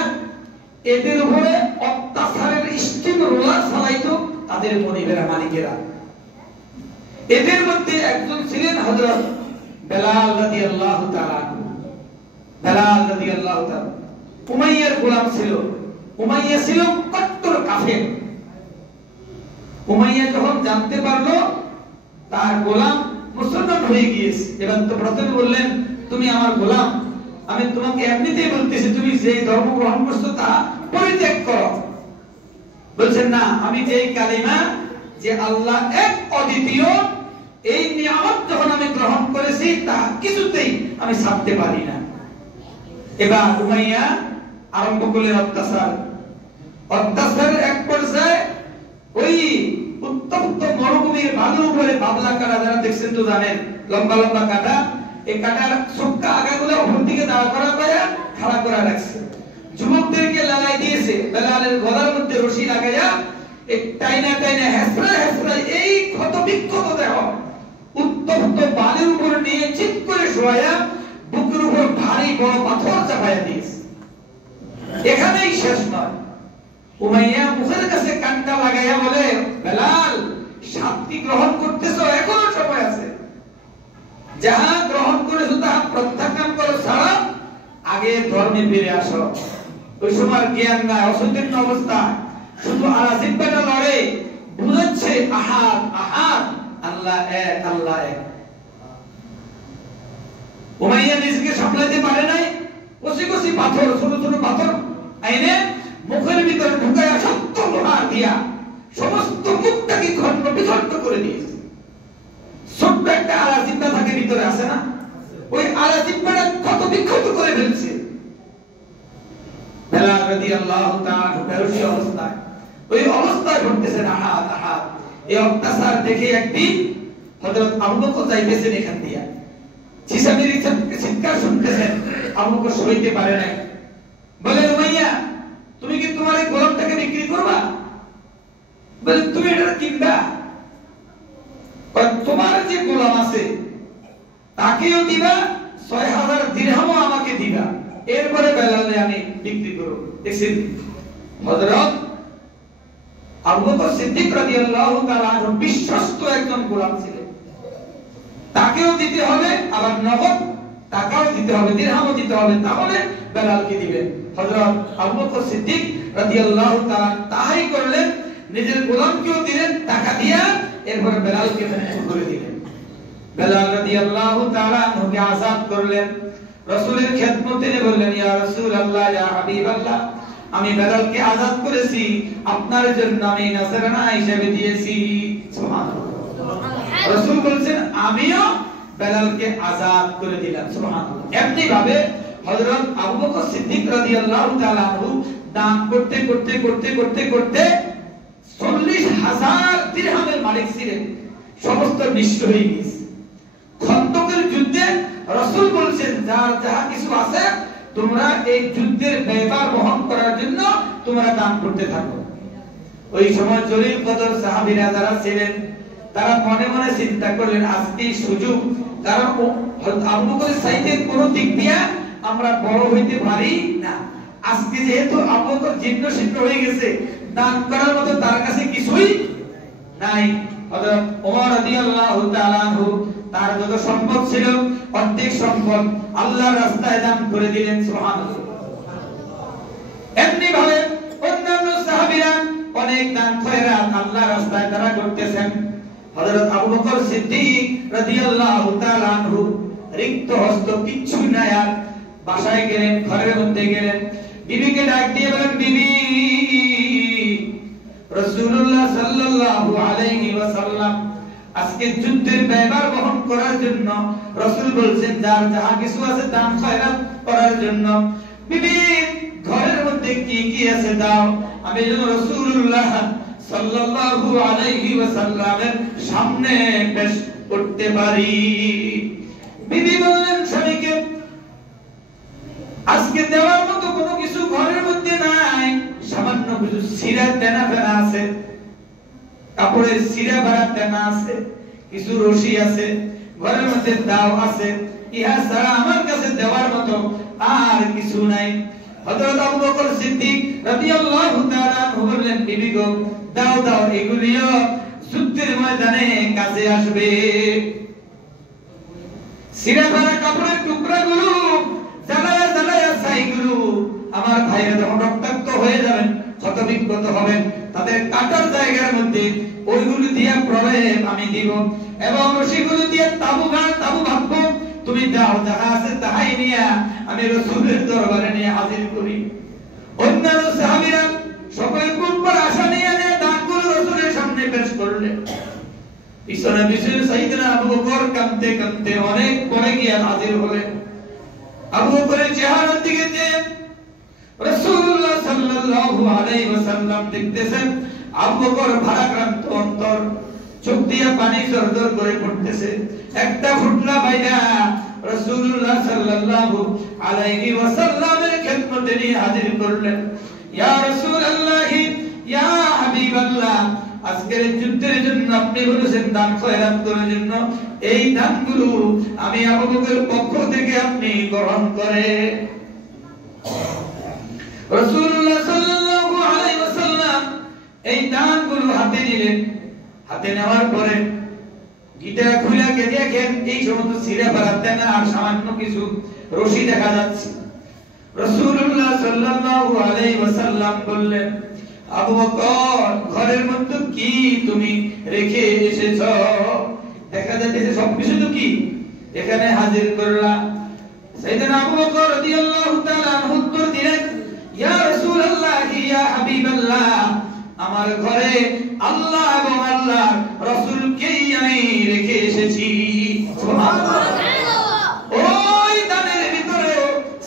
এদের উপরে অত্যাচারের স্টিম রোলার চালাইতো, তাদের মনিবেরা মালিকেরা। এদের মধ্যে একজন ছিলেন হযরত বেলাল রাদিয়াল্লাহু তাআলা। বেলাল রাদিয়াল্লাহু তাআলা উমাইয়ার গোলাম ছিল। উমাইয়া ছিল কট্টর কাফের। উমাইয়া যখন জানতে পারলো তার গোলাম মুসলমান হয়ে গিয়েছে, এবার তো প্রথমে বললেন তুমি আমার গোলাম, আমি তোমাকে এমনিতেই বলতেছি তুমি যে ধর্ম গ্রহণ করছো তা পরিত্যাগ করো। বলছেন না, আমি যেই কালিমা যে আল্লাহ এক অদ্বিতীয় এই নিয়ামত যখন আমি গ্রহণ করেছি তা কিছুতেই আমি ছাড়তে পারি না। এবার উমাইয়া আরম্ভ করলেন অত্যাচার। অত্যাচারের এক পর্যায়ে ওই উত্তপ্ত মরুভূমির বালুর উপরে বাবলা কাটা, যারা দেখছেন তো জানেন, লম্বা লম্বা কাটা, এই কাটার ছোট্ট আগাগুলো উপর দিকে দাঁড়া করা করে খাড়া করে রাখছে। যুবকদেরকে লালাই দিয়েছে, বেলালের গলার মধ্যে রশি লাগাইয়া এক টাইনা টাইনা হেসরা হেসরা এই ক্ষত বিক্ষত দেহ উত্তপ্ত বালুর উপর নিয়ে চিৎ করে শোয়া বুকের উপর ভারী বড় পাথর চাপাইয়া দিয়েছে। এখানেই শেষ নয়, উমাইয়া মুখের কাছে কান্টা লাগাইয়া বলে, বেলাল শান্তি গ্রহণ করতেছো, এখনো সময় আছে, যাহা গ্রহণ করেছো তাহা প্রত্যাখ্যান করো, ছাড়া আগে ধর্মে ফিরে আসো। ওই সময় জ্ঞান নাই, অসচেতন অবস্থা, শুধু আলাজিব্বাটা লড়ে, বুঝাচ্ছে আহাদ আহাদ, আল্লাহ এক আল্লাহ এক। উমাইয়া নিজেকে সামলাতে পারে নাই, কষি কষি পাথর, ছোট ছোট পাথর আইনে মুখের ভিতরে ঢুকাইয়া শক্ত লোহার দিয়া সমস্ত মুখটাকে খণ্ড বিখণ্ড করে দিয়েছে। ছোট্ট একটা আলাজিব্বা থাকে ভিতরে, আছে না, ওই আলাজিব্বাটা ক্ষত বিক্ষত করে ফেলছে। বেলাল রাদিয়াল্লাহু তাআলা বেহুশ অবস্থায়, ওই অবস্থায় ঘটতেছে আহাদ আহাদ। এই অত্যাচার দেখে একদিন হযরত আবু বকর যাইতেছেন এখান দিয়া, চিসামির চিৎকার শুনতেছেন, আবু বকর সইতে পারে নাই, বলে উমাইয়া তুমি কি তোমার এই গোলামটাকে বিক্রি করবা? বলে তুমি এটা কিনবা? তোমার যে গোলাম আছে তাকেও দিবা, ৬০০০ দিরহামও আমাকে দিবা, এরপরে বেলালে আমি বিক্রি করব। দেখছেন হযরত আবু বকর সিদ্দিক রাদিয়াল্লাহু তাআলা বিশ্বস্ত একজন গোলাম ছিলেন, তাকেও দিতে হবে, আবার নগদ টাকাও দিতে হবে, দিরহামও দিতে হবে, তাহলে বেলালকে দিবেন। হযরত আবু বকর সিদ্দিক রাদিয়াল্লাহু তাআলা তাই করলেন, নিজের গোলামকেও দিলেন টাকা দিয়া, এরপরে বেলালকে মুক্ত করে দিলেন। বেলাল রাদিয়াল্লাহু তাআলা আনহুকে আযাদ করলেন। রাসূলের খেদমতে এনে বললেন, ইয়া রাসূলুল্লাহ, ইয়া হাবিবাল্লাহ, আমি বেলালকে আযাদ করেছি, আপনার জন্য আমি নজরানা হিসেবে দিয়েছি। সুবহানাল্লাহ। রাসূল বলেন আমিও বেলালকে আযাদ করে দিলাম। সুবহানাল্লাহ। এমনি ভাবে হযরত আবু বকর সিদ্দিক রাদিয়াল্লাহু তাআলা আনহু দান করতে করতে করতে করতে করতে ৪০,০০০ দিরহামের মালিক ছিলেন, সমস্ত নিঃস্ব হয়ে গেছে। খন্দকের যুদ্ধে রাসূল বলেছেন, যার যাহা কিছু আছে তোমরা এই যুদ্ধের ব্যয়ভার বহন করার জন্য তোমরা দান করতে থাকো। ওই সময় জলিল কদর সাহাবীরা যারা ছিলেন তারা মনে মনে চিন্তা করলেন, আজকে সুযোগ, কারণ আবু বকরের চাইতে কোনো দিক দিয়া আমরা বড় হইতে পারি না। আজকে যেহেতু আবু বকর জীর্ণ শীর্ণ হয়ে গেছে, দান করার মতো তার কাছে কিছুই নাই। হযরত ওমর রাদিয়াল্লাহু তাআলা আনহু তার যত সম্পদ ছিল অর্ধেক সম্পদ আল্লাহর রাস্তায় দান করে দিলেন। সুবহানাল্লাহ। এমনি ভাবে অন্যান্য সাহাবীরা অনেক দান খয়রাত আল্লাহর রাস্তায় তারা করতেছেন। হযরত আবু বকর সিদ্দিক রাদিয়াল্লাহু তাআলা আনহু রিক্ত হস্ত, কিচ্ছু নাই, আর বাসায় গেলেন, ঘরের মধ্যে গেলেন, বিবিকে ডাক দিয়ে বলেন, বিবি, রাসূলুল্লাহ সাল্লাল্লাহু আলাইহি ওয়াসাল্লাম আজকে যুদ্ধের ব্যয়ভার বহন করার জন্য রাসূল বলেছেন যার যাহা কিছু আছে দান খয়রাত করার জন্য। বিবি, ঘরের মধ্যে কি কি আছে দাও, আমি যেন রাসূলুল্লাহ সাল্লাল্লাহু আলাইহি ওয়াসাল্লামের সামনে পেশ করতে পারি। বিবি বললেন স্বামীকে, আজকে দেওয়ার মতো কোনো কিছু ঘরের মধ্যে নাই, সামান্য কিছু সিরা দেনা ফেনা আছে, কাপড়ের সিরা ভরা দেনা আছে, কিছু রশি আছে, ঘরের মধ্যে দাও আছে, ইহা ছাড়া আমার কাছে দেওয়ার মতো আর কিছু নাই। হযরত আবু বকর সিদ্দিক রাদিয়াল্লাহু তাআলা আনহু বললেন, বিবি গো, দাও দাও, এগুলিও যুদ্ধের ময়দানে কাজে আসবে। ছিঁড়া ফাড়া কাপড়ের টুকরাগুলো জ্বালায়া জ্বালায়া ছাইগুলো আমার ভাইরা যখন রক্তাক্ত হয়ে যাবেন, ক্ষতবিক্ষত হবেন, তাদের কাটার জায়গার মধ্যে ওইগুলো দিয়ে প্রলেপ আমি দিব এবং রশিগুলো দিয়ে তাবু বাঁধবো। তুমি দাও, যাহা আছে তাহাই নিয়ে আমি রাসূলের দরবারে নিয়ে হাজির করি। অন্যান্য সাহাবীরা সকলে পূর্বের আশা নিয়ে দানগুলো রাসূলের সামনে পেশ করলেন। পিছনে পিছনে সাইয়েদনা আবু বকর কাঁদতে কাঁদতে অনেক পরে গিয়ে হাজির হলেন। আবু বকরের চেহারার দিকে যে রাসূলুল্লাহ সাল্লাল্লাহু আলাইহি ওয়াসাল্লাম দেখতেছেন, আবু বকর ভারাক্রান্ত অন্তর, চোখ দিয়ে পানি ঝরঝর করে পড়তেছে। একটা ফুটলা বাইরা রাসূলুল্লাহ সাল্লাল্লাহু আলাইহি ওয়াসাল্লামের খেদমতে নিয়ে হাজির করলেন। ইয়া রাসূলুল্লাহ, ইয়া হাবিবাল্লাহ, আজকের যুদ্ধের জন্য আপনি বলেছেন দান খয়রাত করার জন্য, এই দানগুলো আমি আবু বকরের পক্ষ থেকে আপনি গ্রহণ করেন। রাসূলুল্লাহ সাল্লাল্লাহু আলাইহি ওয়াসাল্লাম এই দানগুলো হাতে নিলেন। হাতে নেওয়ার পরে গিটা খুলে দেখেন এই সমস্ত ছিঁড়া ফাড়া দেনা আর সামান্য কিছু রশি দেখা যাচ্ছে। রাসূলুল্লাহ সাল্লাল্লাহু আলাইহি ওয়াসাল্লাম বললেন, আবু বকর, ঘরের মধ্যে কি তুমি রেখে এসেছো? দেখা যাচ্ছে সবকিছু তো কি এখানে হাজির করলা। সাইয়েদনা আবু বকর রাদিয়াল্লাহু তাআলা আনহু উত্তর দিলেন, ইয়া রাসূলুল্লাহ, ইয়া হাবিবাল্লাহ, আমার ঘরে আল্লাহ এবং আল্লাহর রাসূলকেই আমি রেখে এসেছি। সুবহানাল্লাহ। ওই দানের ভিতরে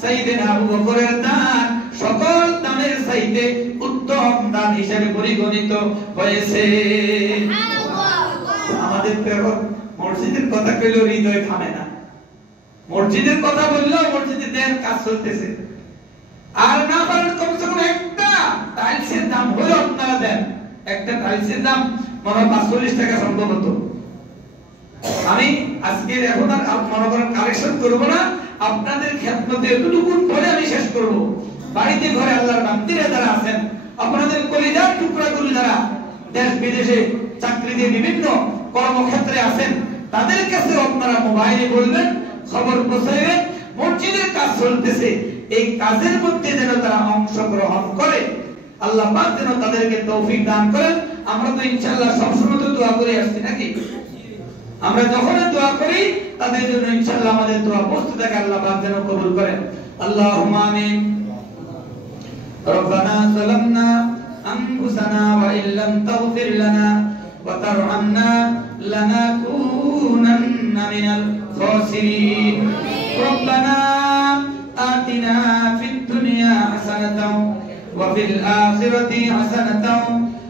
সাইয়েদনা আবু বকরের দান সকল দানের চাইতে উত্তম দান হিসেবে পরিগণিত হয়েছে। আমাদের প্রেরক মসজিদের কথা কইলেও হৃদয় থামে না। মসজিদের কথা বললেও মসজিদে দেন কাজ চলতেছে। আর না পারেন কমসে কম একটা টাইলসের দাম হলো আপনারা দেন। একটা টাইলসের দাম মনে হয় 45 টাকা সম্ভবত। আমি আজকে এখন আর মনে করেন কালেকশন করব না, আপনাদের খেদমতে এতটুকু পরে আমি শেষ করব। বাড়িতে ঘরে আল্লাহর বান্দিরা যারা আছেন, আপনাদের কলিজার টুকরাগুলো যারা দেশ বিদেশে চাকরিতে বিভিন্ন কর্মক্ষেত্রে আছেন, তাদের কাছে আপনারা মোবাইলে বলবেন, খবর পৌঁছাবেন, মসজিদের কাজ চলতেছে, এই কাজের মধ্যে যেন তারা অংশগ্রহণ করে। আল্লাহ পাক যেন তাদেরকে তৌফিক দান করেন। আমরা তো ইনশাআল্লাহ সবসময় তো দোয়া করে আসছি নাকি? আমরা যখন দোয়া করি তাদের জন্য ইনশাআল্লাহ আমাদের দোয়া পৌঁছতে থাকে, আল্লাহ পাক যেন কবুল করেন। আল্লাহুম্মা আমিন। রব্বানা যালামনা আনফুসানা ওয়া ইল্লাম তাগফির লানা ওয়া তারহামনা লানাকুনান্না মিনাল খাসিরিন। রব্বানা আতিনা ফিদ দুনিয়া হাসানাতাও ওয়া ফিল আখিরাতি হাসানাতাও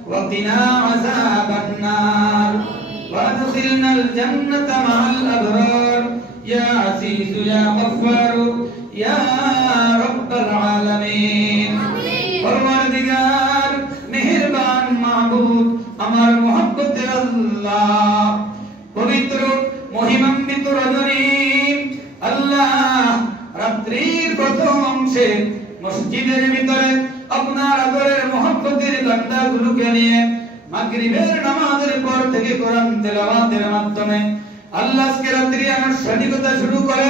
ওয়া কিনা আযাবান নার ওয়া আদখিলনাল জান্নাতা মা'আল আবরার ইয়া আজিজু ইয়া গফফার ইয়া রাব্বাল আলামিন। পরওয়ারদিগার, মেহেরবান মাহবুব, আমার মুহাব্বতের আল্লাহ, পবিত্র মহিমান্বিত রজনী আল্লাহ, রাত্রির প্রথম অংশে মসজিদের ভিতরে আপনার আদরের মুহাব্বতের বান্দাগুলোকে নিয়ে মাগরিবের নামাজের পর থেকে কোরআন তেলাওয়াতের মাধ্যমে আল্লাহ আজকে রাত্রি আনুষ্ঠানিকতা শুরু করে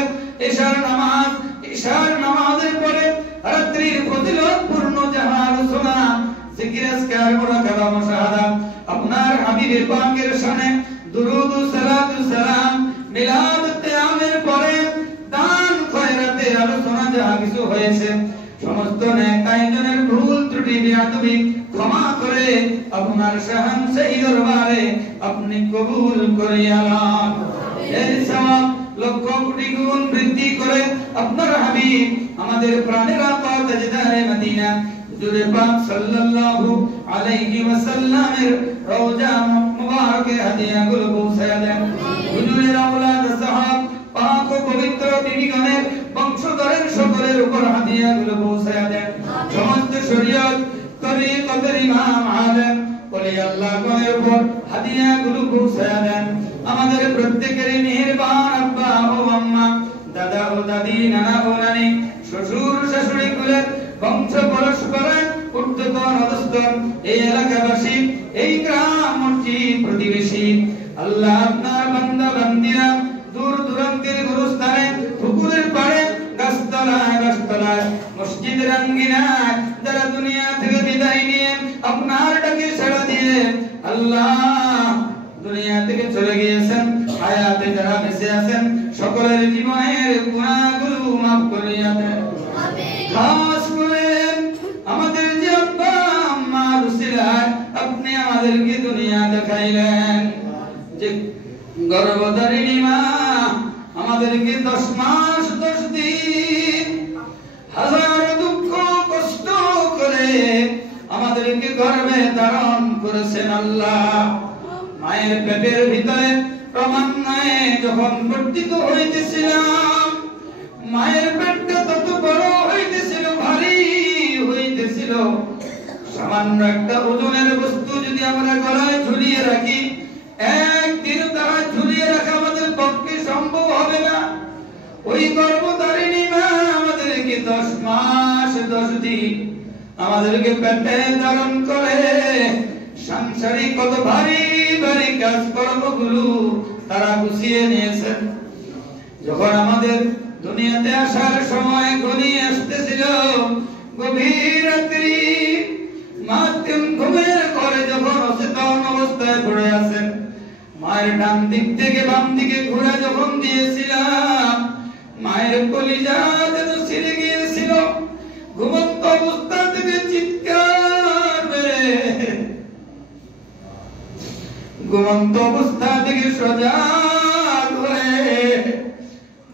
ইশার নামাজের পরে রাত্রির ফজিলত পূর্ণ যাহা আলোচনা, জিকির, আজকার, মুরাকাবা, মুশাহাদা, আপনার হাবিবের পাকের শানে দুরূদ ও সালাম, মিলাদ, কিয়ামের পরে দান খয়রাতে আলোচনা যাহা কিছু হয়েছে, সমস্ত নেক আয়োজনের ভুল ত্রুটি বিয়াদবি ক্ষমা করে আপনার শাহানশাহী দরবারে আপনি কবুল করিয়া লন। এর সওয়াব লক্ষ কোটি গুণ বৃদ্ধি করে আপনার হাবিব আমাদের প্রাণের আকা তাজদারে মদিনা হুজুর পাক সাল্লাল্লাহু আলাইহি ওয়াসাল্লামের রওজা মুবারকে হাদিয়াগুলো পৌঁছায়া দেন। হুজুরের আওলাদ সাহাব পাক ও পবিত্র বিবিগণের বংশধরের সকলের উপর হাদিয়াগুলো পৌঁছায়া দেন। সমস্ত শরীয়ত তরিকতের ইমাম আলেম বলে আল্লাহর উপর হাদিয়াগুলো পৌঁছায়া দেন। আমাদের প্রত্যেকের মেহেরবান আব্বা ও আম্মা, দাদা ও দাদি, নানা ও নানি, শ্বশুর শাশুড়ি কুলের বংশ পরস্পর ঊর্ধ্বতন অধস্তন এই এলাকাবাসী এই গ্রাম মসজিদ প্রতিবেশী আল্লাহ আপনার বান্দা বান্দিরা দূর দূরান্তের গুরুস্থানে পুকুরের পাড়ে গাছতলায় মসজিদের আঙ্গিনায় যারা দুনিয়া থেকে বিদায় নিয়ে আপনার ডাকে সাড়া দিয়ে আল্লাহ দুনিয়া থেকে চলে গিয়েছেন, হায়াতে যারা বেঁচে আছেন সকলের জীবনের গুনাহগুলো মাফ করিয়া দেন। খাস করে আমাদের যে আব্বা আম্মার উসিলায় আপনি আমাদেরকে দুনিয়া দেখাইলেন, যে গর্ভধারিণী মা আমাদেরকে 10 মাস 10 দিন হাজার দুঃখ কষ্ট করে আমাদেরকে গর্ভে ধারণ করেছেন। আল্লাহ মায়ের পেটের ভিতরে ক্রমান্বয়ে যখন বর্ধিত হইতেছিলাম, মায়ের পেটটা তত বড় হইতেছিল, ভারী হইতেছিল। সামান্য একটা ওজনের বস্তু যদি আমরা গলায় ঝুলিয়ে রাখি, একদিন তারা ঝুলিয়ে রাখা আমাদের পক্ষে সম্ভব হবে না। ওই গর্ভধারিণী মা আমাদেরকে 10 মাস 10 দিন আমাদেরকে পেটে ধারণ করে সাংসারিক কত ভারী ভারী কাজকর্মগুলো তারা গুছিয়ে নিয়েছেন। যখন আমাদের দুনিয়াতে আসার সময় ঘনিয়ে আসতেছিল, গভীর রাত্রি, মাধ্যম ঘুমের ঘরে যখন অচেতন অবস্থায় পড়ে আছেন, মায়ের ডান দিক থেকে বাম দিকে ঘোরা যখন দিয়েছিলাম, মায়ের কলিজা যেন ছিঁড়ে গিয়েছিল। ঘুমন্ত অবস্থা থেকে চিৎকার মেরে ঘুমন্ত অবস্থা থেকে সজাগ হয়ে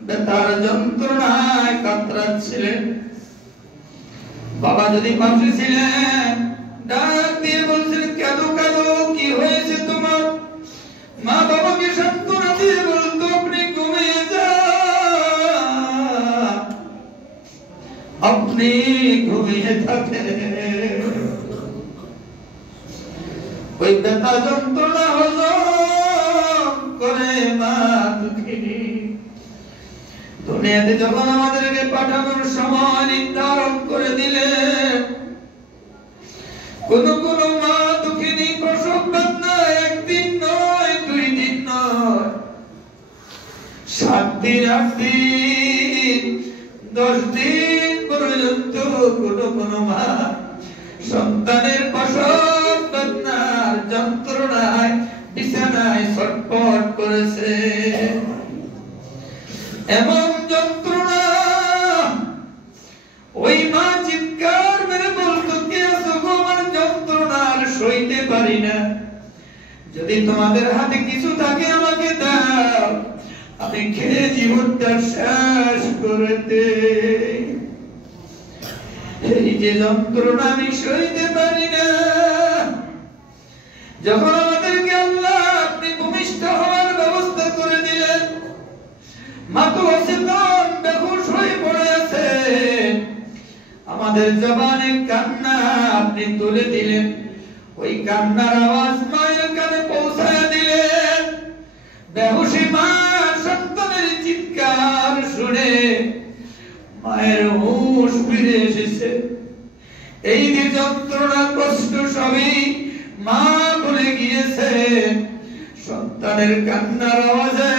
ব্যথার যন্ত্রণায় কাতরাচ্ছিলেন। বাবা যদি পাশে ছিলেন, ডাক দিয়ে বলছেন, কেঁদো কেঁদো, কি হয়েছে তোমার? মা বাবাকে সান্ত্বনা দিয়ে বলতো, আপনি ঘুমিয়ে যান, আপনি ঘুমিয়ে থাকেন। ওই ব্যথা যন্ত্রণা হজম করে মা দুঃখিনী দুনিয়াতে যখন আমাদেরকে পাঠানোর সময় নির্ধারণ করে দিলেন, কোন কোন মা দুঃখিনী প্রসব বেদনা 1 দিন নয়, 2 দিন নয়, 7 দিন 8 দিন 10 দিন পর্যন্ত কোন কোন মা সন্তানের প্রসব বেদনার যন্ত্রণায় বিছানায় ছটফট করেছে। এমন যন্ত্রণা ওই মা চিৎকার মেরে বলতো, কে আছো গো, আমার যন্ত্রণা আর সইতে পারি না, যদি তোমাদের হাতে কিছু থাকে আমাকে দাও, আমি খেয়ে জীবনটা শেষ করে দেই। এই যে যন্ত্রণা আমি সইতে পারি না, যখন আমাদেরকে আল্লাহ আপনি ভূমিষ্ঠ হওয়ার ব্যবস্থা করে দিলেন, মা তো অচেতন বেহুশ হয়ে পড়ে আছে, আমাদের জবানে কান্না আপনি তুলে দিলেন, ওই কান্নার আওয়াজ মায়ের কানে পৌঁছায় দিলেন। বেহুশী মা সন্তানের চিৎকার শুনে মায়ের হুঁশ ফিরে এসেছে। এই যে যন্ত্রণা কষ্ট সবই মা ভুলে গিয়েছে। সন্তানের কান্নার আওয়াজে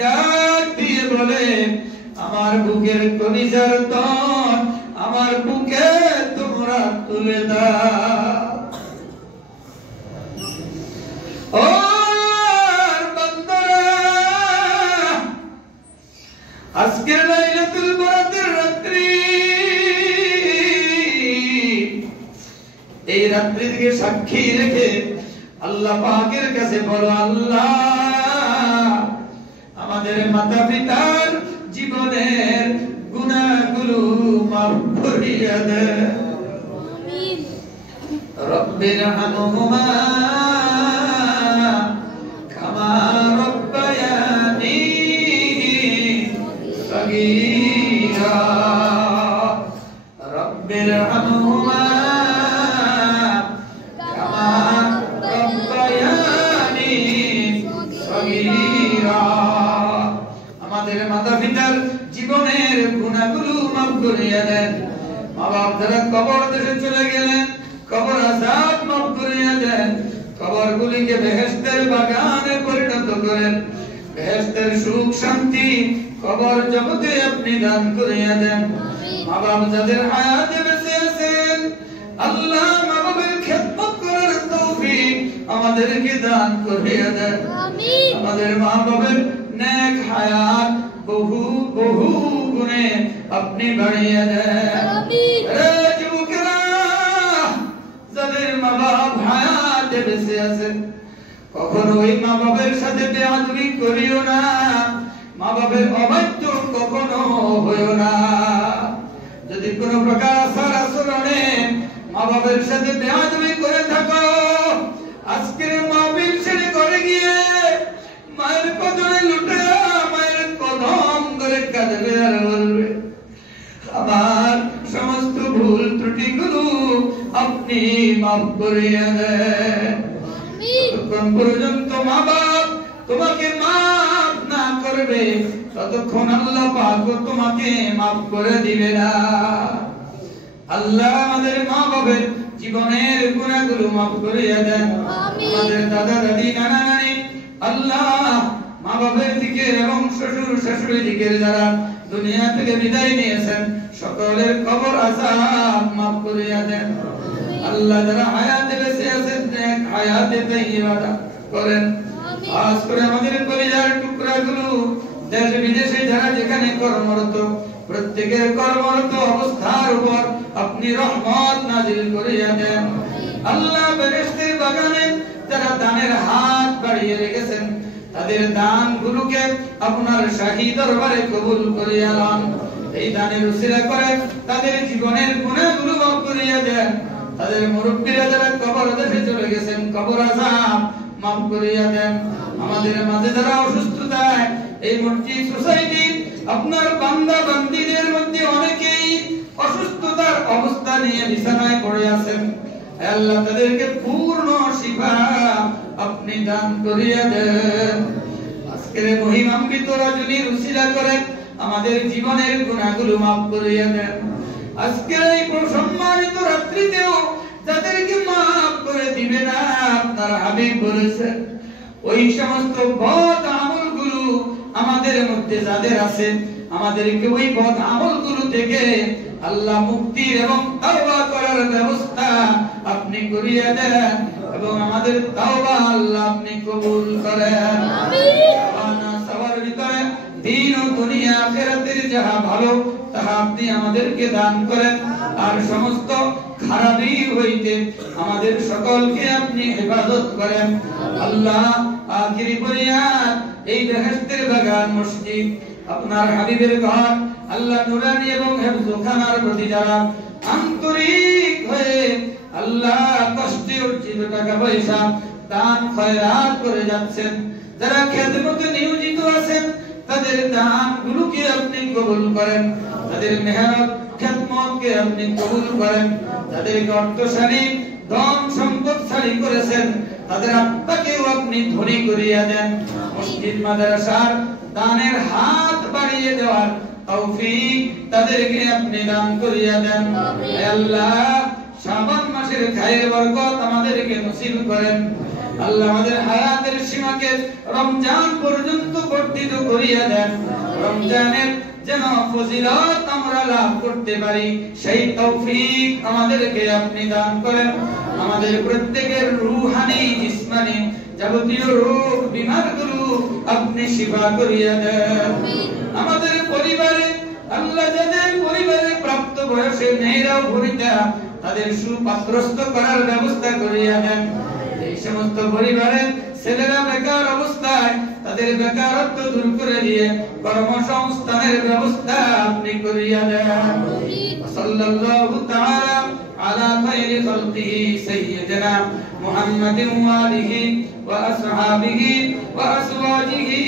ডাক দিয়ে বলে, আমার বুকের কলিজার তন আমার বুকে তোমরা তুলে দাও। ও বান্দারা, আজকের লাইলাতুল বরাতের রাত্রি, এই রাত্রিকে সাক্ষী রেখে আল্লাহ পাকের কাছে বলো, আল্লাহ আমাদের মাতা পিতার জীবনের গুনাহগুলো মাফ করিয়া দেন। আমিন। রব্বির হামহুমা কামা রব্বায়ানি সগীরা। রব্বির হামহুমা কামা রব্বায়ানি সগীরা। আমাদের মাতা পিতার জীবনের গুনাহগুলো মাফ করিয়া দেন। মা বাপ যারা কবর দেশে চলে গেলেন, কবর আযাব মাফ করিয়া দেন। কবরগুলিকে বেহেশতের বাগানে পরিণত করেন। বেহেশতের সুখ শান্তি কবর জগতে আপনি দান করিয়া দেন। মা বাবা যাদের হায়াতে বেঁচে আছেন, আল্লাহ মা বাবার খেদমত করার তৌফিক আমাদেরকে দান করিয়া দেন। আমাদের মা বাবার নেক হায়াত বহু বহু গুণে আপনি বাড়িয়ে দেন। যুবকেরা, যাদের মা বাপ হায়াতে বেঁচে আছেন, কখনো ওই মা বাবার সাথে বেয়াদবি করিও না, মা বাবার অবাধ্য কখনো হইও না। যদি কোনো প্রকার আচার আচরণে মা বাবার সাথে বেয়াদবি করে থাকো, আজকের মাহফিল ছেড়ে করে গিয়ে মায়ের কদমে লুটে মায়ের কদম ধরে কাঁদবে আর বলবে, আমার সমস্ত ভুল ত্রুটিগুলো আপনি মাফ করিয়া দেন। যতক্ষণ পর্যন্ত মা বাপ তোমাকে মাফ না করবে, ততক্ষণ আল্লাহ পাক তোমাকে মাফ করে দিবে না। আল্লাহ আমাদের মা বাবার জীবনের গুনাহগুলো মাফ করিয়া দেন। আমাদের দাদা দাদি নানা নানি, আল্লাহ মা বাবার দিকে এবং শ্বশুর শাশুড়ি দিকের যারা দুনিয়া থেকে বিদায় নিয়েছেন, সকলের কবর আযাব মাফ করিয়া দেন। আল্লাহ যারা হায়াতে বেঁচে আছেন, নেক হায়াতে তাইয়্যিবা করেন। খাস করে আমাদের পরিবারের টুকরাগুলো দেশ বিদেশে যারা যেখানে কর্মরত, প্রত্যেকের কর্মরত অবস্থার উপর আপনি রহমত নাযিল করিয়া দেন। আল্লাহ বেহেশতের বাগানে যারা দানের হাত বাড়িয়ে রেখেছেন, তাদের দানগুলোকে আপনার শাহী দরবারে কবুল করিয়া লন। এই দানের উসিলা করে তাদের জীবনের গুনাহগুলো মাফ করিয়া দেন। তাদের মুরব্বিরা যারা কবর দেশে চলে গেছেন, কবর আযাব মাফ করিয়া দেন। আমাদের মাঝে যারা অসুস্থতায় এই মসজিদ সোসাইটি আপনার বান্দা বান্দীদের মধ্যে অনেকেই অসুস্থতার অবস্থা নিয়ে বিছানায় পড়ে আছেন, আল্লাহ তাদেরকে পূর্ণ শিফা আপনি দান করিয়া দেন। আজকের মহিমান্বিত রজনীর উসিলা করে আমাদের জীবনের গুনাহগুলো মাফ করিয়া দেন। আজকের এই সম্মানিত রাত্রিতেও যাদেরকে মাফ করে দিবে না আপনার হাবিব বলেছেন, ওই সমস্ত বদ আমলগুলো আমাদের মধ্যে যাদের আছে, আমাদেরকে ওই বদ আমলগুলো থেকে আল্লাহ মুক্তি এবং তাওবা করার ব্যবস্থা আপনি করিয়া দেন এবং আমাদের তাওবা আল্লাহ আপনি কবুল করেন। আমিন। সবার ভিতরে দিন ও দুনিয়া আখিরাতের যাহা ভালো তাহা আপনি আমাদেরকে দান করেন, আর সমস্ত খারাপি হইতে আমাদের সকলকে আপনি হেফাজত করেন। আল্লাহ আখিরি ফরিয়াদ, এই বেহেশতের বাগান মসজিদ আপনার হাবিবের ঘর, আল্লাহ নুরানি এবং হেফজখানার প্রতি যারা আন্তরিক হয়ে আল্লাহ কষ্টে অর্জিত টাকা পয়সা দান খয়রাত করে যাচ্ছেন, যারা খেদমতে নিয়োজিত আছেন, তাদের দানগুলোকে আপনি কবুল করেন, তাদের মেহনত খেদমতকে আপনি কবুল করেন, তাদেরকে অর্থশালী ধন সম্পদশালী করেছেন, তাদের আত্মাকেও আপনি ধনী করিয়া দেন। মসজিদ মাদ্রাসার দানের হাত বাড়িয়ে দেওয়ার তৌফিক তাদেরকে আপনি দান করিয়া দেন। হে আল্লাহ, শাবান মাসের খায়ের বরকত আমাদেরকে নসিব করেন। আল্লাহ আমাদের হায়াতের সীমাকে রমজান পর্যন্ত বর্ধিত করিয়া দেন। রমজানের যেন ফজিলত আমরা লাভ করতে পারি, সেই তৌফিক আমাদেরকে আপনি দান করেন। আমাদের প্রত্যেকের রূহানি জিসমানি যাবতীয় রোগ বিমারগুলো আপনি শিফা করিয়া দেন। আমাদের পরিবারে আল্লাহ যাদের পরিবারে প্রাপ্ত বয়সে মেয়েরা ভরিতা, তাদের সুপাত্রস্থ করার ব্যবস্থা করিয়া দেন। এই সমস্ত পরিবারে ছেলেরা বেকার অবস্থায় তাদের বেকারত্ব দূর করে দিয়ে কর্মসংস্থানের ব্যবস্থা আপনি করিয়া দেন। সাল্লাল্লাহু তাআলা আলা খায়রি খালকিহি সাইয়্যিদিনা মুহাম্মাদিন ওয়া আলিহি ওয়া আসহাবিহি ওয়া আজওয়াজিহি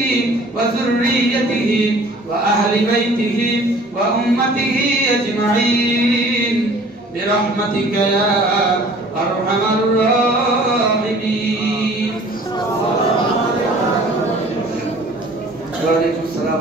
ওয়া যুররিয়্যাতিহি ওয়া আহলি বাইতিহি ওয়া উম্মতিহি আজমাইন বিরহমাতিকা ইয়া আরহামার রাহিমিন। ওয়া আলাইকুম আসসালাম।